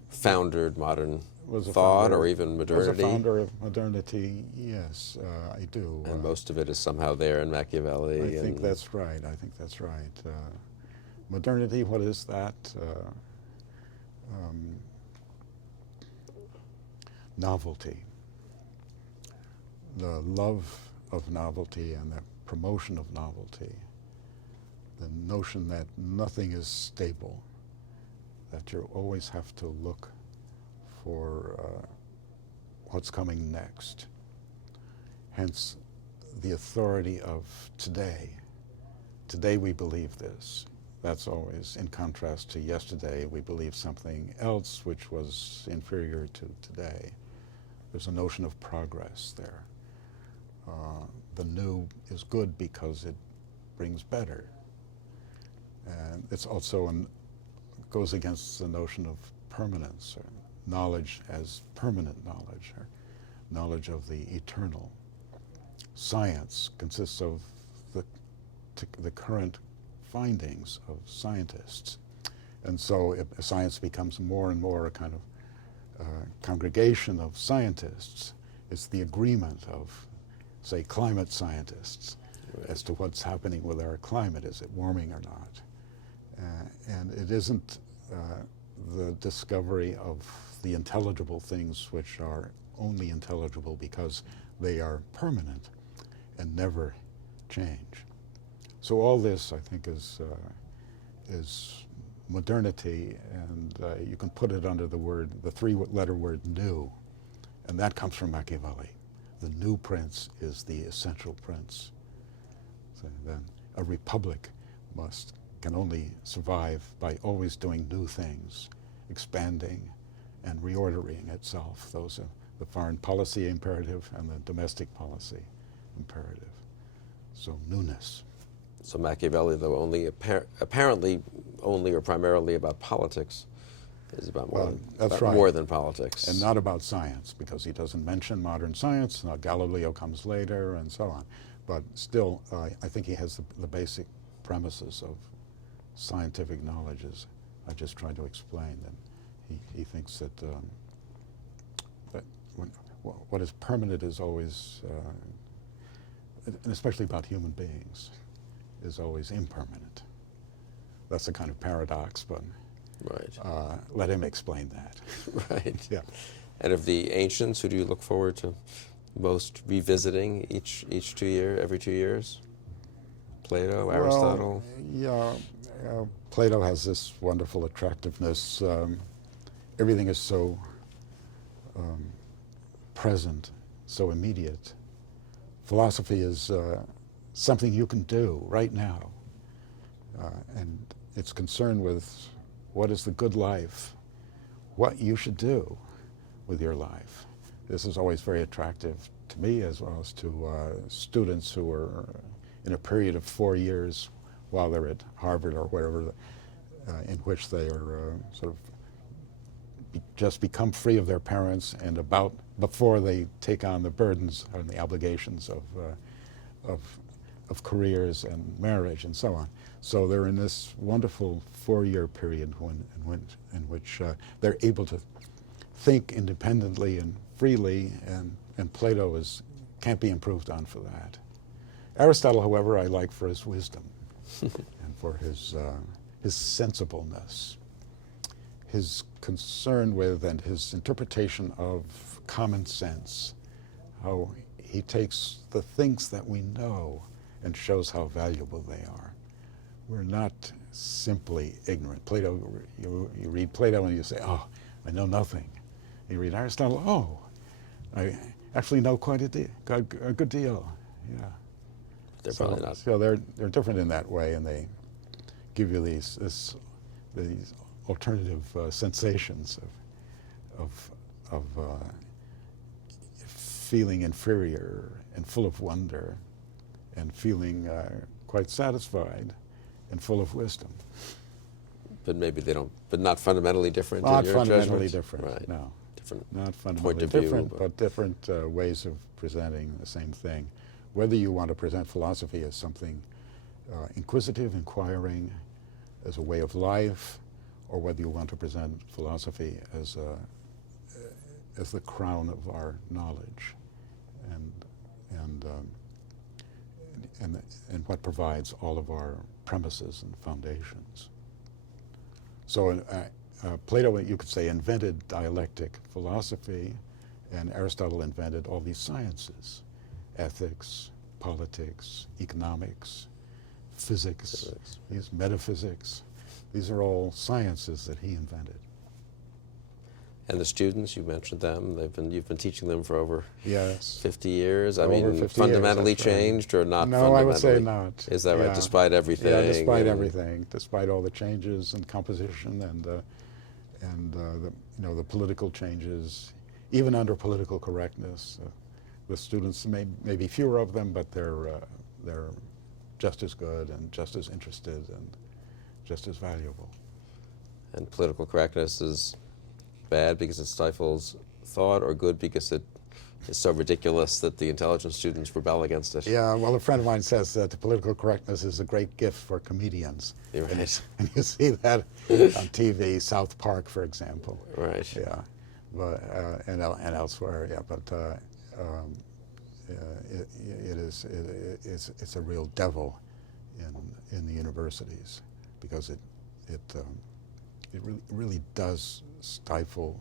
foundered modern Was a thought founder, or even modernity. Was a founder of modernity, yes, I do. And most of it is somehow there in Machiavelli. I think that's right. I think that's right. Modernity, what is that? Novelty. The love of novelty and the promotion of novelty. The notion that nothing is stable, that you always have to look for what's coming next. Hence, the authority of today. Today we believe this. That's always in contrast to yesterday. We believe something else which was inferior to today. There's a notion of progress there. The new is good because it brings better. And it's also goes against the notion of permanence, or knowledge as permanent knowledge, or knowledge of the eternal. Science consists of the current findings of scientists. And so science becomes more and more a kind of congregation of scientists. It's the agreement of, say, climate scientists as to what's happening with our climate. Is it warming or not? And it isn't the discovery of the intelligible things which are only intelligible because they are permanent and never change. So all this, I think, is modernity, and you can put it under the three-letter word new, and that comes from Machiavelli. The new prince is the essential prince. So then a republic can only survive by always doing new things, expanding and reordering itself. Those are the foreign policy imperative and the domestic policy imperative. So newness. So Machiavelli, though apparently only or primarily about politics, is about more than politics. And not about science, because he doesn't mention modern science. Galileo comes later and so on. But still, I think he has the basic premises of scientific knowledge, as I just tried to explain. And he thinks that what is permanent is always, and especially about human beings, is always impermanent. That's a kind of paradox, but right. Let him explain that. Right. Yeah. And of the ancients, who do you look forward to most revisiting every 2 years? Plato, Aristotle? Well, yeah, Plato has this wonderful attractiveness. Everything is so present, so immediate. Philosophy is something you can do right now. And it's concerned with what is the good life, what you should do with your life. This is always very attractive to me, as well as to students who are in a period of 4 years while they're at Harvard or wherever, in which they are sort of just become free of their parents and before they take on the burdens and the obligations of careers and marriage and so on. So they're in this wonderful 4-year period in which they're able to think independently and freely, and Plato can't be improved on for that. Aristotle, however, I like for his wisdom and for his sensibleness, his concern with and his interpretation of common sense, how he takes the things that we know and shows how valuable they are. We're not simply ignorant. Plato, you read Plato and you say, oh, I know nothing. You read Aristotle, oh, I actually know quite a good deal. Yeah. They're probably not. So they're different in that way, and they give you these alternative sensations of feeling inferior and full of wonder, and feeling quite satisfied and full of wisdom. But maybe they don't. But not fundamentally different. Not in your fundamentally judgment? different. Right. No. Different. Not fundamentally point of view, different, but different ways of presenting the same thing. Whether you want to present philosophy as something inquisitive, inquiring, as a way of life, or whether you want to present philosophy as the crown of our knowledge, and what provides all of our premises and foundations. So Plato, you could say, invented dialectic philosophy, and Aristotle invented all these sciences: ethics, politics, economics, physics, these metaphysics. These are all sciences that he invented. And the students, you mentioned them. You've been teaching them for over Yes. 50 years. I Over mean, 50 fundamentally years, that's right. changed or not No, fundamentally? I would say not. Is that right? Yeah. Despite everything? Yeah, despite and everything, despite all the changes in composition and the political changes, even under political correctness, the students may be fewer of them, but they're just as good and just as interested and just as valuable. And political correctness is bad because it stifles thought, or good because it is so ridiculous that the intelligent students rebel against it? Yeah, well, a friend of mine says that political correctness is a great gift for comedians. You're right. And you see that on TV, South Park, for example. Right. Yeah, but and elsewhere. Yeah, but it's a real devil in the universities, because it really does stifle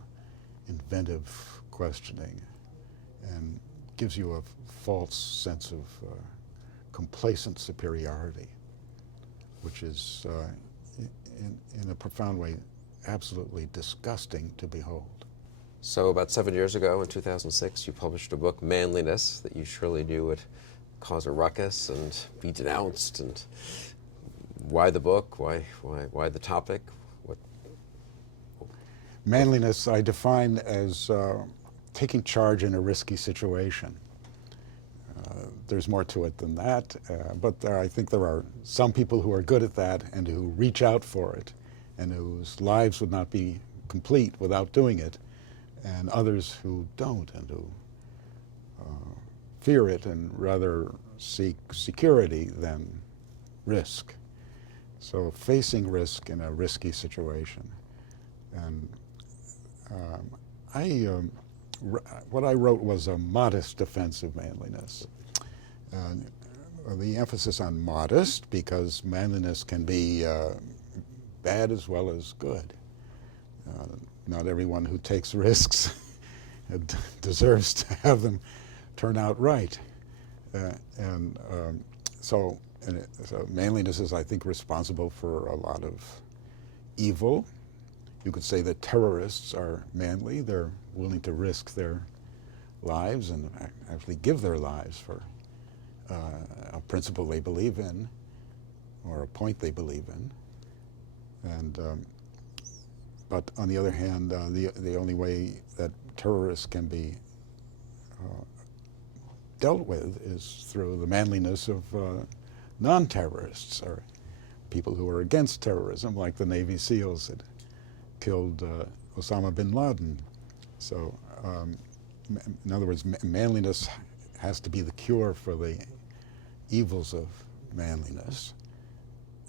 inventive questioning and gives you a false sense of complacent superiority, which is in a profound way absolutely disgusting to behold. So about 7 years ago, in 2006, you published a book, Manliness, that you surely knew would cause a ruckus and be denounced. And why the book? Why the topic? What? Manliness I define as taking charge in a risky situation. There's more to it than that, but I think there are some people who are good at that and who reach out for it and whose lives would not be complete without doing it, and others who don't and who fear it and rather seek security than risk. So facing risk in a risky situation. And what I wrote was a modest defense of manliness. The emphasis on modest, because manliness can be bad as well as good. Not everyone who takes risks deserves to have them turn out right. So manliness is, I think, responsible for a lot of evil. You could say that terrorists are manly. They're willing to risk their lives and actually give their lives for a principle they believe in or a point they believe in. And but on the other hand, the only way that terrorists can be dealt with is through the manliness of non-terrorists, or people who are against terrorism, like the Navy SEALs that killed Osama bin Laden. So, in other words, manliness has to be the cure for the evils of manliness.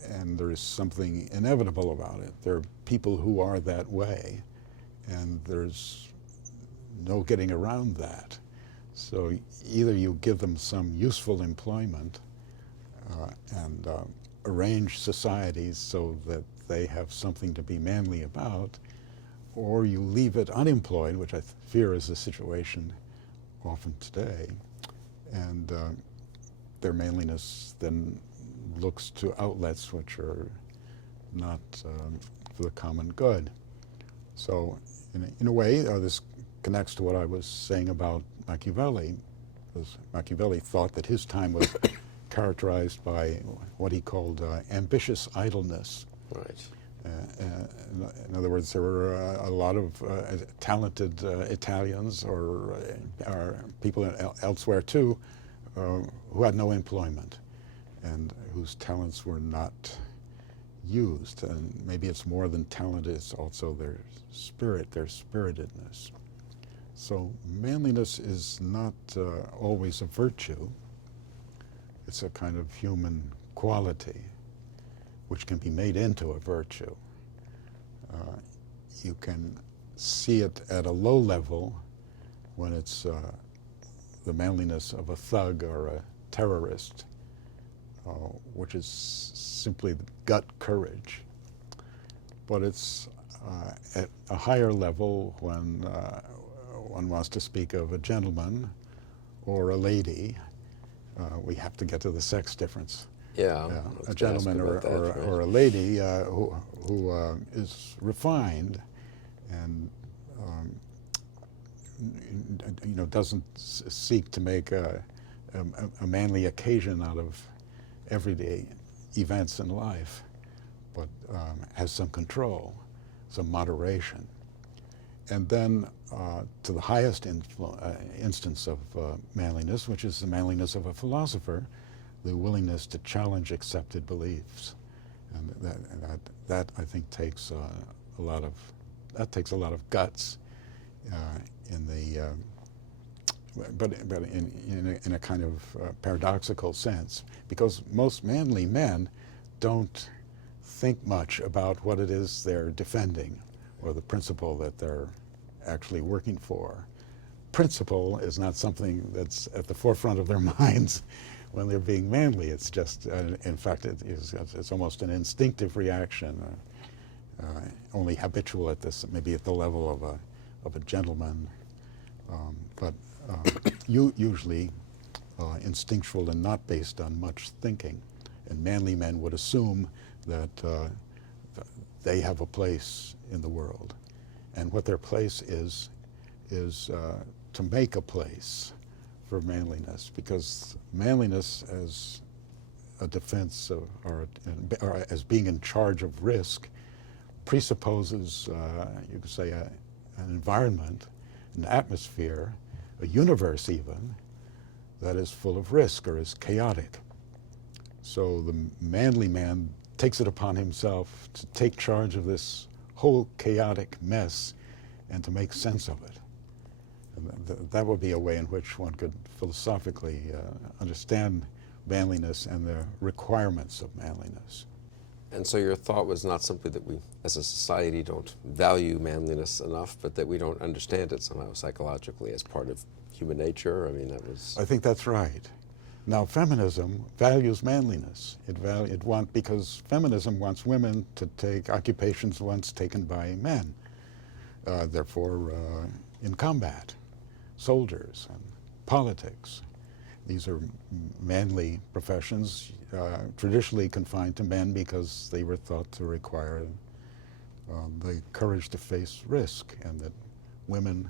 And there is something inevitable about it. There are people who are that way, and there's no getting around that. So either you give them some useful employment and arrange societies so that they have something to be manly about, or you leave it unemployed, which I fear is the situation often today, and their manliness then looks to outlets which are not for the common good. So in a way, this connects to what I was saying about Machiavelli, because Machiavelli thought that his time was characterized by what he called ambitious idleness. Right. In other words, there were a lot of talented Italians or people elsewhere too who had no employment and whose talents were not used. And maybe it's more than talent, it's also their spirit, their spiritedness. So manliness is not always a virtue. It's a kind of human quality which can be made into a virtue. You can see it at a low level when it's the manliness of a thug or a terrorist, which is simply gut courage. But it's at a higher level when one wants to speak of a gentleman or a lady. We have to get to the sex difference. Yeah, A gentleman or a lady who is refined and doesn't seek to make a manly occasion out of everyday events in life, but has some control, some moderation. And then to the highest instance of manliness, which is the manliness of a philosopher, the willingness to challenge accepted beliefs, and that I think takes a lot of guts but in a kind of paradoxical sense, because most manly men don't think much about what it is they're defending or the principle that they're actually working for. Principle is not something that's at the forefront of their minds when they're being manly. It's just, in fact, it's almost an instinctive reaction, only habitual at this, maybe at the level of a gentleman, but usually instinctual and not based on much thinking. And manly men would assume that they have a place in the world, and what their place is to make a place for manliness, because manliness as a defense or as being in charge of risk presupposes, you could say, an environment, an atmosphere, a universe even, that is full of risk or is chaotic. So the manly man takes it upon himself to take charge of this whole chaotic mess and to make sense of it. And that would be a way in which one could philosophically understand manliness and the requirements of manliness. And so your thought was not simply that we, as a society, don't value manliness enough, but that we don't understand it somehow psychologically as part of human nature. I mean, that was... I think that's right. Now, feminism values manliness. Because feminism wants women to take occupations once taken by men, therefore in combat, soldiers and politics. These are manly professions, traditionally confined to men because they were thought to require the courage to face risk, and that women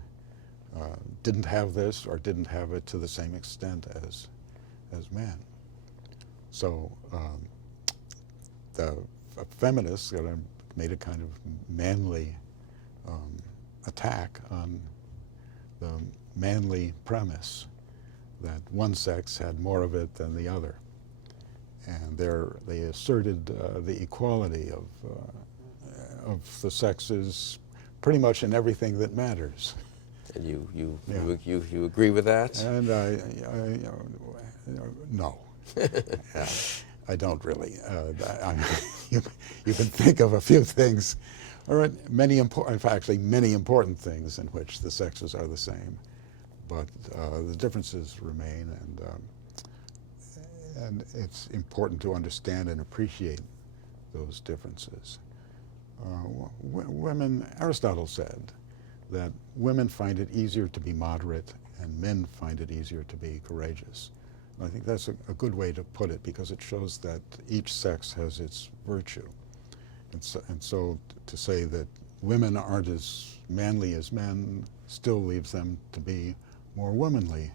didn't have this or didn't have it to the same extent as men. So the feminists made a kind of manly attack on the manly premise that one sex had more of it than the other. And they asserted the equality of the sexes pretty much in everything that matters. And you agree with that? And no. I don't really. You can think of a few things, or many important things in which the sexes are the same, but the differences remain, and it's important to understand and appreciate those differences. Aristotle said that women find it easier to be moderate and men find it easier to be courageous. And I think that's a good way to put it, because it shows that each sex has its virtue. And so to say that women aren't as manly as men still leaves them to be more womanly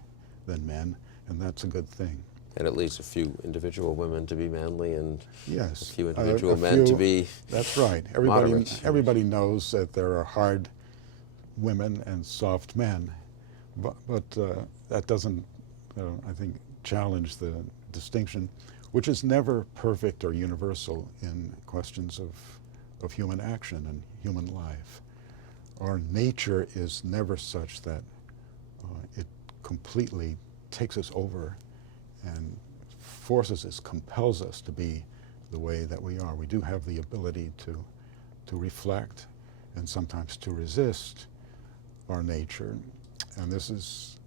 than men, and that's a good thing. And it leaves a few individual women to be manly and yes, a few individual men to be That's right. Everybody knows that there are hard women and soft men, but that doesn't, I think, challenge the distinction, which is never perfect or universal in questions of human action and human life. Our nature is never such that it completely takes us over and forces us, compels us to be the way that we are. We do have the ability to reflect and sometimes to resist our nature. And this is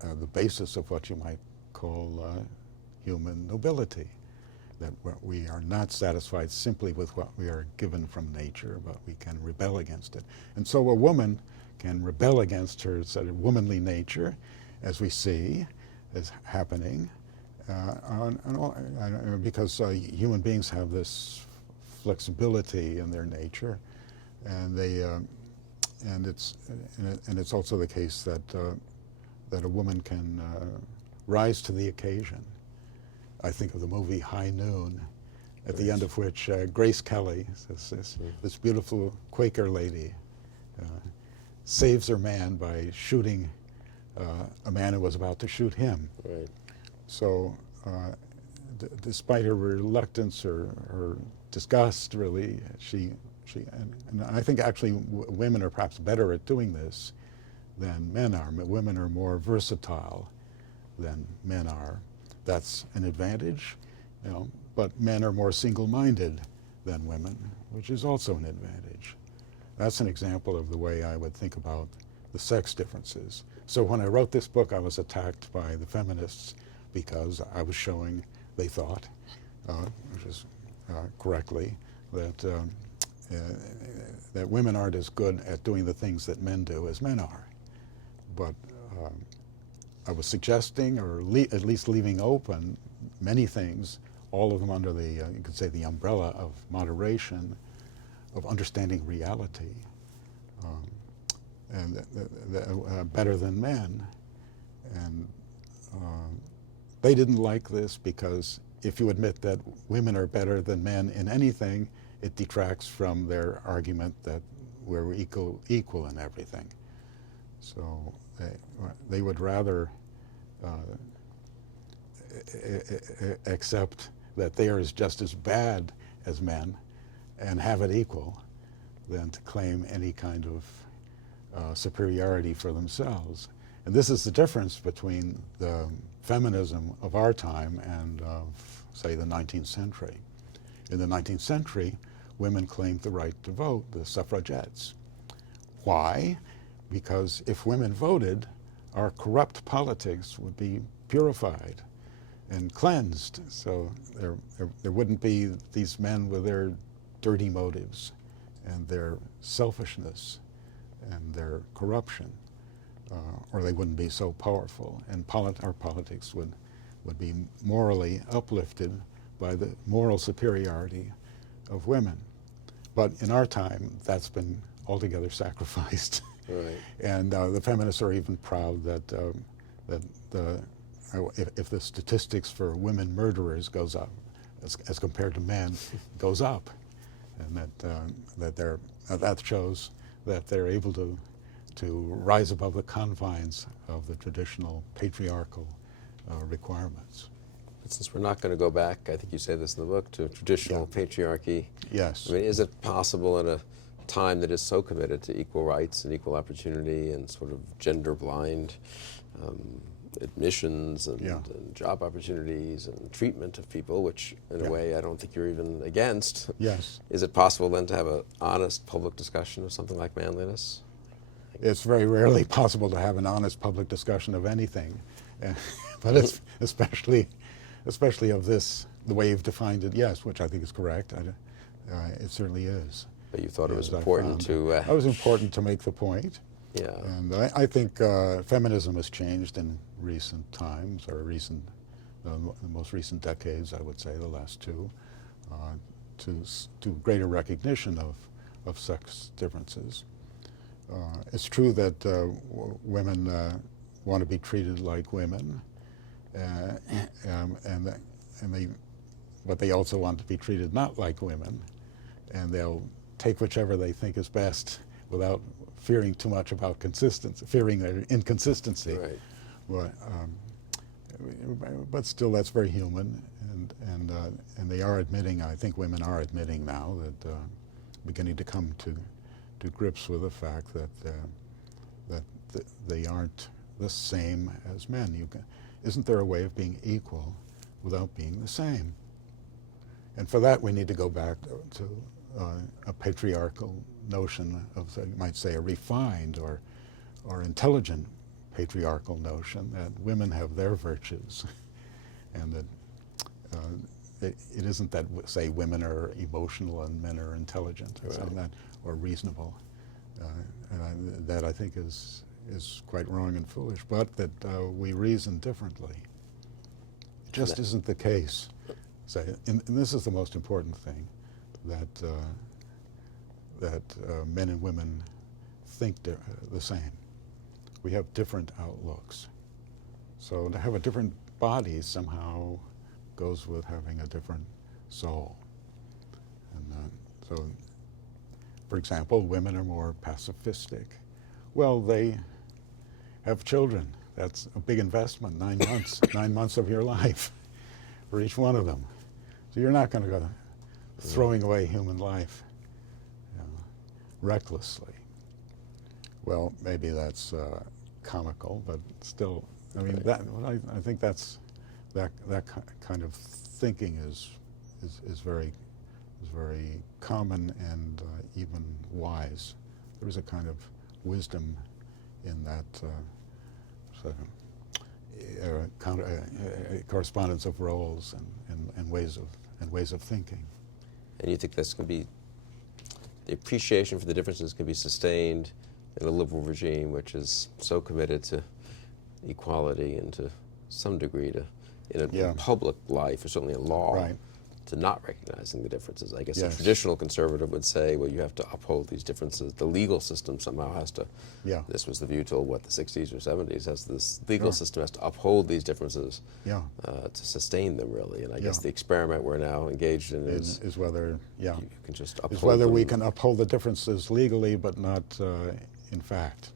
the basis of what you might call human nobility, that we are not satisfied simply with what we are given from nature, but we can rebel against it. And so a woman can rebel against her sort of womanly nature, as we see is happening, because human beings have this flexibility in their nature, and it's also the case that a woman can rise to the occasion. I think of the movie High Noon, at the end of which Grace Kelly, this beautiful Quaker lady, saves her man by shooting a man who was about to shoot him. Right. So despite her reluctance or her disgust, really, and I think actually women are perhaps better at doing this than men are. Women are more versatile than men are. That's an advantage, but men are more single-minded than women, which is also an advantage. That's an example of the way I would think about the sex differences. So when I wrote this book, I was attacked by the feminists because I was showing, they thought, which is correctly, that women aren't as good at doing the things that men do as men are. But I was suggesting, or at least leaving open, many things, all of them under the, you could say, the umbrella of moderation, of understanding reality, and better than men. And they didn't like this because if you admit that women are better than men in anything, it detracts from their argument that we're equal in everything. So they would rather accept that they are just as bad as men and have it equal than to claim any kind of superiority for themselves. And this is the difference between the feminism of our time and of, say, the 19th century. In the 19th century, women claimed the right to vote, the suffragettes. Why? Because if women voted, our corrupt politics would be purified and cleansed. So there wouldn't be these men with their dirty motives and their selfishness and their corruption, or they wouldn't be so powerful. And our politics would be morally uplifted by the moral superiority of women. But in our time, that's been altogether sacrificed. Right. And the feminists are even proud that if the statistics for women murderers goes up, as compared to men, goes up, and that shows that they're able to rise above the confines of the traditional patriarchal requirements. But since we're not going to go back, I think you say this in the book, to traditional patriarchy. Yes. I mean, is it possible in a time that is so committed to equal rights and equal opportunity and sort of gender-blind admissions and job opportunities and treatment of people, which in a way I don't think you're even against. Yes. Is it possible then to have an honest public discussion of something like manliness? It's very rarely possible to have an honest public discussion of anything, but it's especially of this, the way you've defined it, yes, which I think is correct. It certainly is. But you thought it was important to... It was important to make the point. Yeah. And I think feminism has changed in recent times, or the most recent decades, I would say, the last two, to greater recognition of sex differences. It's true that women want to be treated like women, but they also want to be treated not like women, and they'll take whichever they think is best without fearing too much about consistency, fearing their inconsistency. Right. But still, that's very human, and they are admitting. I think women are admitting now that beginning to come to grips with the fact that they aren't the same as men. Isn't there a way of being equal without being the same? And for that, we need to go back to a patriarchal notion of, you might say, a refined or intelligent patriarchal notion that women have their virtues, and that it isn't that, say, women are emotional and men are intelligent, or something like that, or reasonable. And that I think is quite wrong and foolish, but that we reason differently. It just isn't the case. So, and this is the most important thing, that men and women think the same. We have different outlooks. So to have a different body somehow goes with having a different soul. And so, for example, women are more pacifistic. Well, they have children. That's a big investment, 9 months, 9 months of your life for each one of them. So you're not going to go throwing away human life recklessly. Well, maybe that's comical, but still, I mean, I think that kind of thinking is very common and even wise. There is a kind of wisdom in that correspondence of roles and ways of thinking. And you think this can be, the appreciation for the differences can be sustained in a liberal regime which is so committed to equality and to some degree to, in public life, or certainly in law, to not recognizing the differences. I guess a traditional conservative would say, well, you have to uphold these differences. The legal system somehow has to, this was the view till, what, the 60s or 70s, has this legal system has to uphold these differences to sustain them, really. And I guess the experiment we're now engaged in is whether, you can just uphold is whether them. We can uphold the differences legally, but not in fact,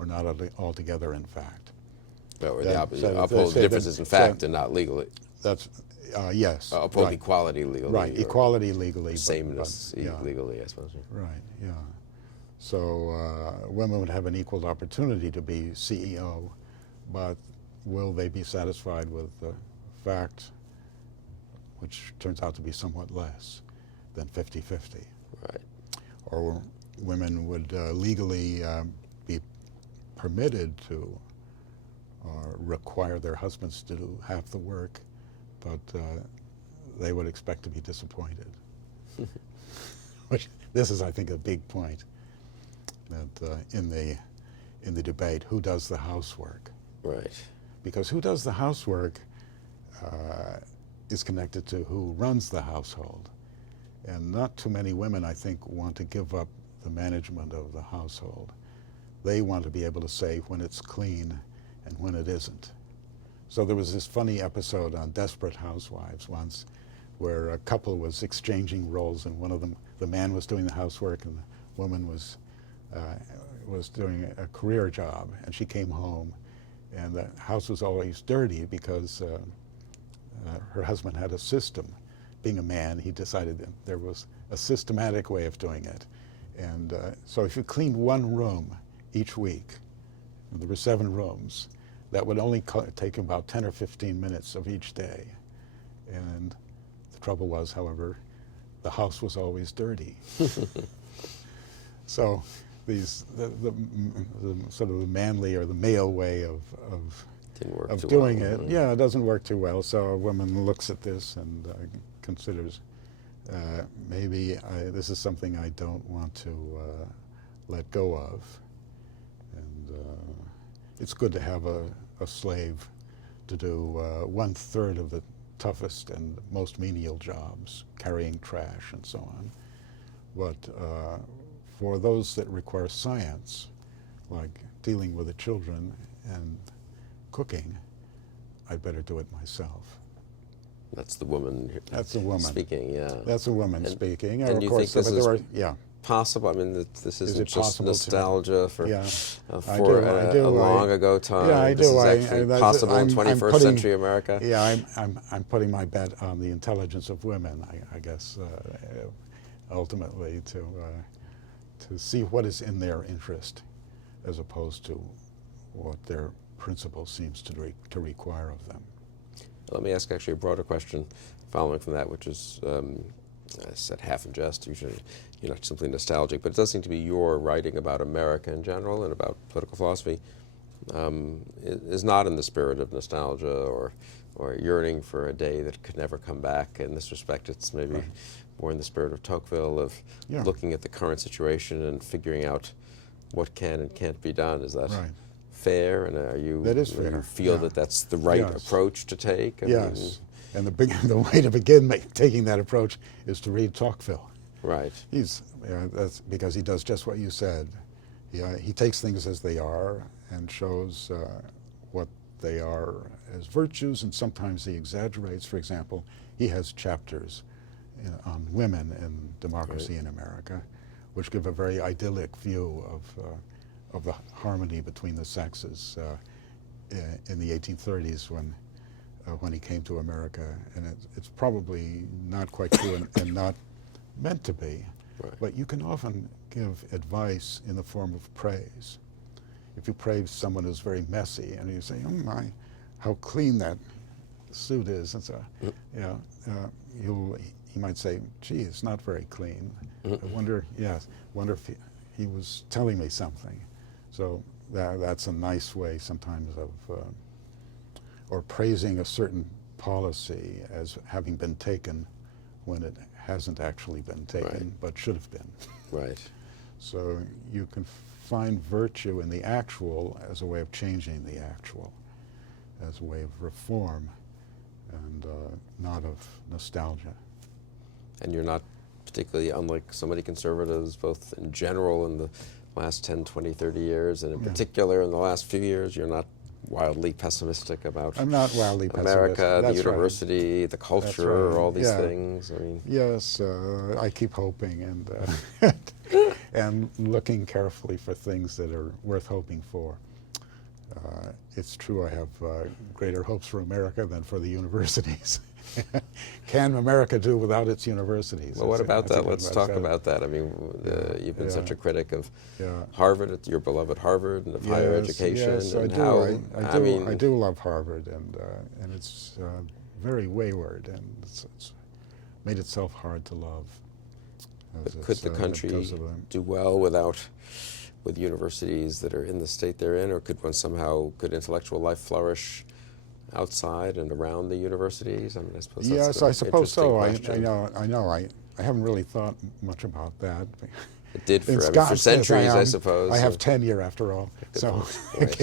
or not altogether in fact. Or the opposite, uphold differences in fact and not legally. That's, yes. Uphold equality legally. Right, equality legally. Sameness legally, I suppose. Right, yeah. So women would have an equal opportunity to be CEO, but will they be satisfied with the fact, which turns out to be somewhat less than 50-50? Right. Or women would legally be permitted to require their husbands to do half the work, but they would expect to be disappointed. This is, I think, a big point that in the debate, who does the housework? Right. Because who does the housework is connected to who runs the household. And not too many women, I think, want to give up the management of the household. They want to be able to say when it's clean and when it isn't. So there was this funny episode on Desperate Housewives once where a couple was exchanging roles, and one of them, the man was doing the housework and the woman was doing a career job, and she came home and the house was always dirty because her husband had a system. Being a man, he decided that there was a systematic way of doing it. And so if you cleaned one room each week, and there were 7 rooms, that would only take about 10 or 15 minutes of each day. And the trouble was, however, the house was always dirty. So these the sort of the manly or the male way of doing it, it doesn't work too well. So a woman looks at this and considers, maybe this is something I don't want to let go of. And it's good to have a slave to do 1/3 of the toughest and most menial jobs, carrying trash and so on. But for those that require science, like dealing with the children and cooking, I'd better do it myself. That's the woman. That's the woman speaking. Yeah. That's a woman speaking. And of you course, think this is yeah. possible? I mean, this isn't just nostalgia for I do. a long ago time. Yeah, I do. This is actually possible in 21st century America. Yeah, I'm putting my bet on the intelligence of women. I guess ultimately to see what is in their interest, as opposed to what their principle seems to require of them. Let me ask actually a broader question following from that, which is I said half in jest, usually you're not simply nostalgic, but it does seem to be your writing about America in general and about political philosophy is not in the spirit of nostalgia or yearning for a day that could never come back. In this respect, it's maybe more in the spirit of Tocqueville, of looking at the current situation and figuring out what can and can't be done. Is that fair? And are you, that is fair. You feel that that's the right approach to take? I mean, and the way to begin taking that approach is to read Tocqueville. Right. That's because he does just what you said. He takes things as they are and shows what they are as virtues, and sometimes he exaggerates. For example, he has chapters on women in democracy in America, which give a very idyllic view of the harmony between the sexes in the 1830s when he came to America. And it's probably not quite true and not meant to be, but you can often give advice in the form of praise. If you praise someone who's very messy and you say, oh my, how clean that suit is, and so, he might say, gee, it's not very clean. I wonder if he was telling me something. So that's a nice way sometimes of, or praising a certain policy as having been taken when it hasn't actually been taken, but should have been. Right. So you can find virtue in the actual as a way of changing the actual, as a way of reform, and not of nostalgia. And you're not particularly, unlike so many conservatives, both in general in the last 10, 20, 30 years, and in particular in the last few years, you're not wildly pessimistic about I'm not wildly America, pessimistic. the university, the culture, all these things. I mean, yes, I keep hoping and and looking carefully for things that are worth hoping for. It's true I have greater hopes for America than for the universities. Can America do without its universities? Well, what about that? Let's talk about that. I mean, you've been such a critic of Harvard, your beloved Harvard, and of higher education. Yes, and I do love Harvard, and it's very wayward, and it's made itself hard to love. But could the country do well with universities that are in the state they're in, or could intellectual life flourish outside and around the universities? I mean, I suppose that's yes, I suppose so. I know. I haven't really thought much about that. It did for centuries, I suppose. I have tenure after all, so it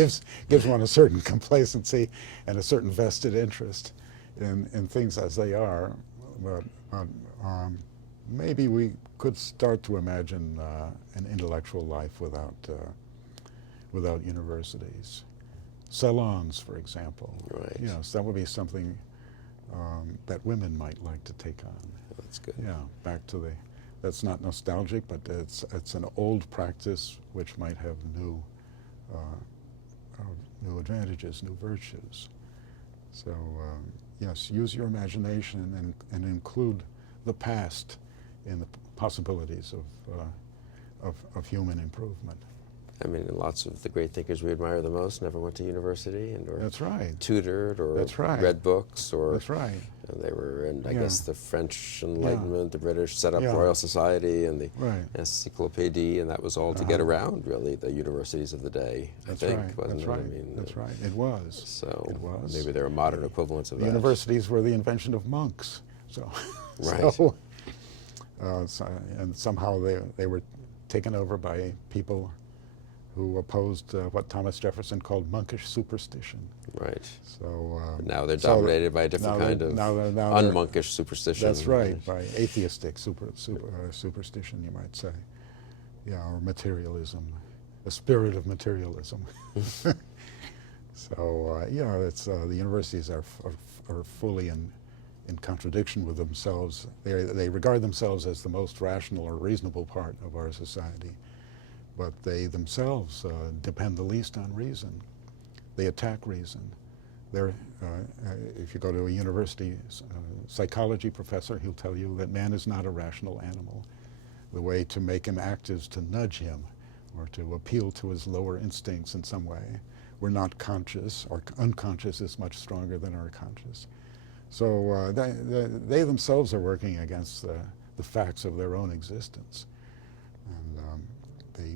gives one a certain complacency and a certain vested interest in things as they are. But maybe we could start to imagine an intellectual life without universities. Salons, for example. Right. Yes, that would be something that women might like to take on. That's good. Yeah, back to that's not nostalgic, but it's an old practice which might have new advantages, new virtues. So yes, use your imagination and include the past in the possibilities of human improvement. I mean, lots of the great thinkers we admire the most never went to university or that's right. tutored or read books or that's right. And they were in, I guess, the French Enlightenment, the British set up Royal Society and the Encyclopédie, and that was all to get around, really, the universities of the day, that's I think. Right. Wasn't that's it? right. I mean, that's right. It was. So it was. Maybe there are modern equivalents of the that. Universities were the invention of monks. So, right. And somehow they were taken over by people who opposed what Thomas Jefferson called monkish superstition. Right. So now they're dominated by a different kind of unmonkish superstition. That's right, by atheistic superstition, you might say. Yeah, or materialism, a spirit of materialism. So it's the universities are fully in contradiction with themselves. They regard themselves as the most rational or reasonable part of our society, but they themselves depend the least on reason. They attack reason. If you go to a university psychology professor, he'll tell you that man is not a rational animal. The way to make him act is to nudge him or to appeal to his lower instincts in some way. We're not conscious. Our unconscious is much stronger than our conscious. So they themselves are working against the facts of their own existence. And they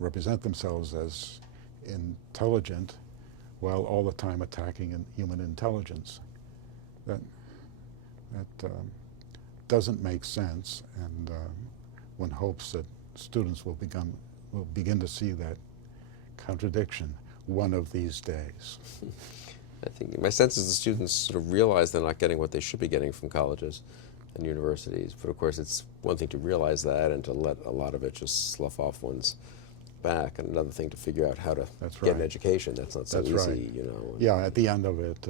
represent themselves as intelligent while all the time attacking human intelligence. That doesn't make sense, and one hopes that students will begin to see that contradiction one of these days. I think my sense is the students sort of realize they're not getting what they should be getting from colleges and universities. But of course, it's one thing to realize that and to let a lot of it just slough off one's back, and another thing to figure out how to get an education. That's not so easy, right. you know. Yeah, at the end of it,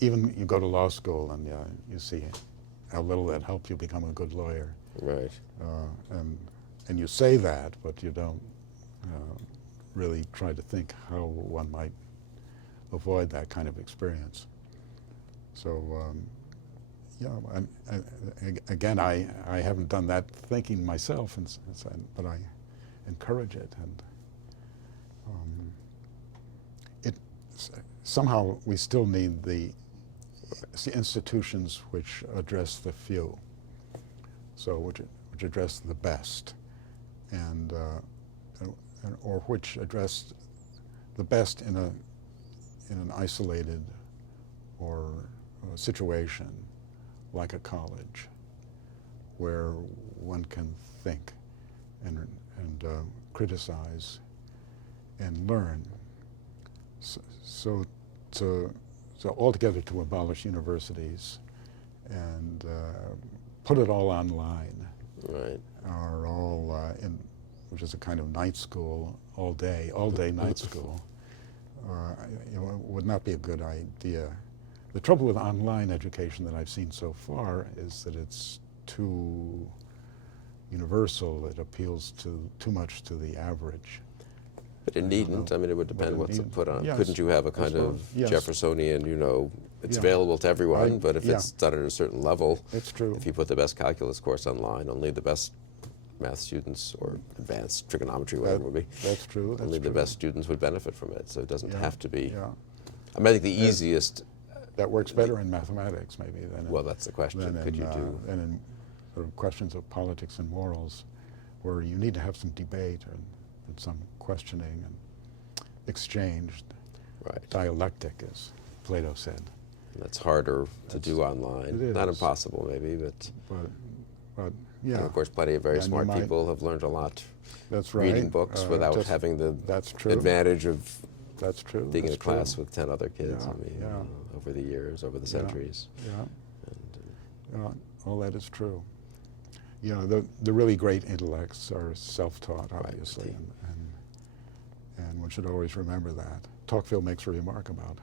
even you go to law school and you see how little that helped you become a good lawyer. Right. And you say that, but you don't really try to think how one might avoid that kind of experience. So, yeah, again, I haven't done that thinking myself, but I encourage it. And somehow we still need the institutions which address the few, so which address the best, and or which address the best in an isolated or situation like a college, where one can think and criticize and learn. So altogether to abolish universities and put it all online, Right. or all which is a kind of night school, all day night school, would not be a good idea. The trouble with online education that I've seen so far is that it's too universal. It appeals too much to the average. But it needn't. I mean, it would depend what's put on. Yes. Couldn't you have a kind of Jeffersonian, it's Yeah. available to everyone, but if yeah. it's done at a certain level, It's true. if you put the best calculus course online, only the best math students or advanced trigonometry, whatever it would be, That's true. only the best students would benefit from it. So it doesn't Yeah. have to be. Yeah. I mean, I think the easiest. That works better in mathematics, maybe, than Well, that's the question. Could you do? than in sort of questions of politics and morals, where you need to have some debate and some questioning and exchange, Right. dialectic, as Plato said. That's harder to do online. It Not is. impossible, maybe, but But yeah, and of course, plenty of very And you smart might- people have learned a lot that's right. reading books without just- having the That's true. advantage of That's true. being in a That's true. class with 10 other kids. Yeah, I mean, yeah. over the years, over the Yeah. centuries. Yeah. And, All that is true. The really great intellects are self-taught, obviously, Right. and one should always remember that. Tocqueville makes a remark about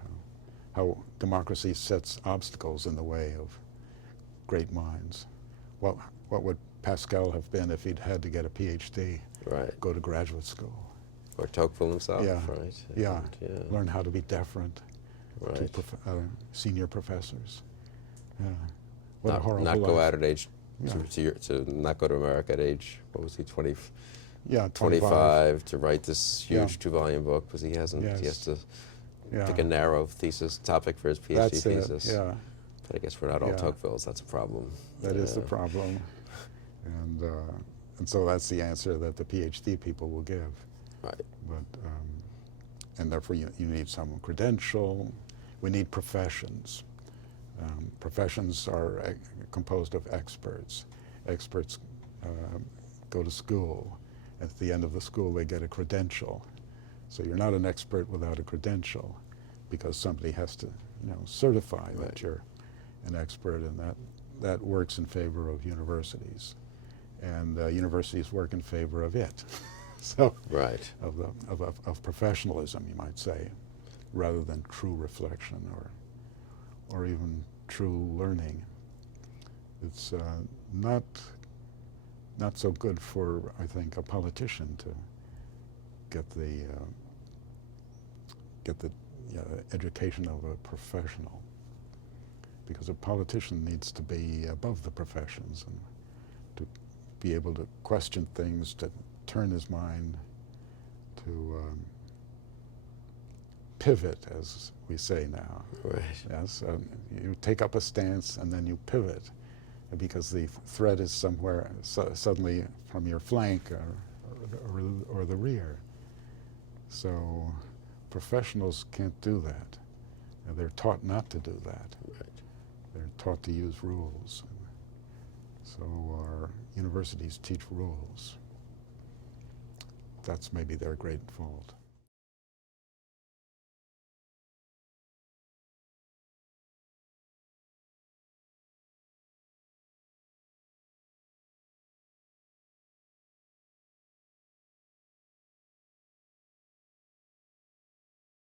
how democracy sets obstacles in the way of great minds. What would Pascal have been if he'd had to get a PhD, right. go to graduate school? Or Tocqueville himself, Yeah. right? Yeah. And, Learn how to be deferent to right. senior professors. Yeah. What a horrible not go life. out at age, Yeah. to not go to America at age, what was he, 20, Yeah, 25, to write this Yeah. huge 2-volume book, because he has Yes. to Yeah. pick a narrow thesis topic for his PhD That's thesis. it. Yeah. But I guess we're not all Yeah. Tocquevilles, that's a problem. That is the problem, and so that's the answer that the PhD people will give. Right. But and therefore you need some credential. We need professions. Professions are composed of experts. Experts go to school. At the end of the school, they get a credential. So you're not an expert without a credential, because somebody has to, certify Right. that you're an expert, and that works in favor of universities, and universities work in favor of it. So Right. of professionalism, you might say, rather than true reflection or even true learning. It's not so good for, I think, a politician to get the education of a professional, because a politician needs to be above the professions and to be able to question things, to turn his mind, to pivot, as we say now. Right. Yes, you take up a stance and then you pivot, because the threat is somewhere suddenly from your flank or the rear. So professionals can't do that. They're taught not to do that. Right. They're taught to use rules. So our universities teach rules. That's maybe their great fault.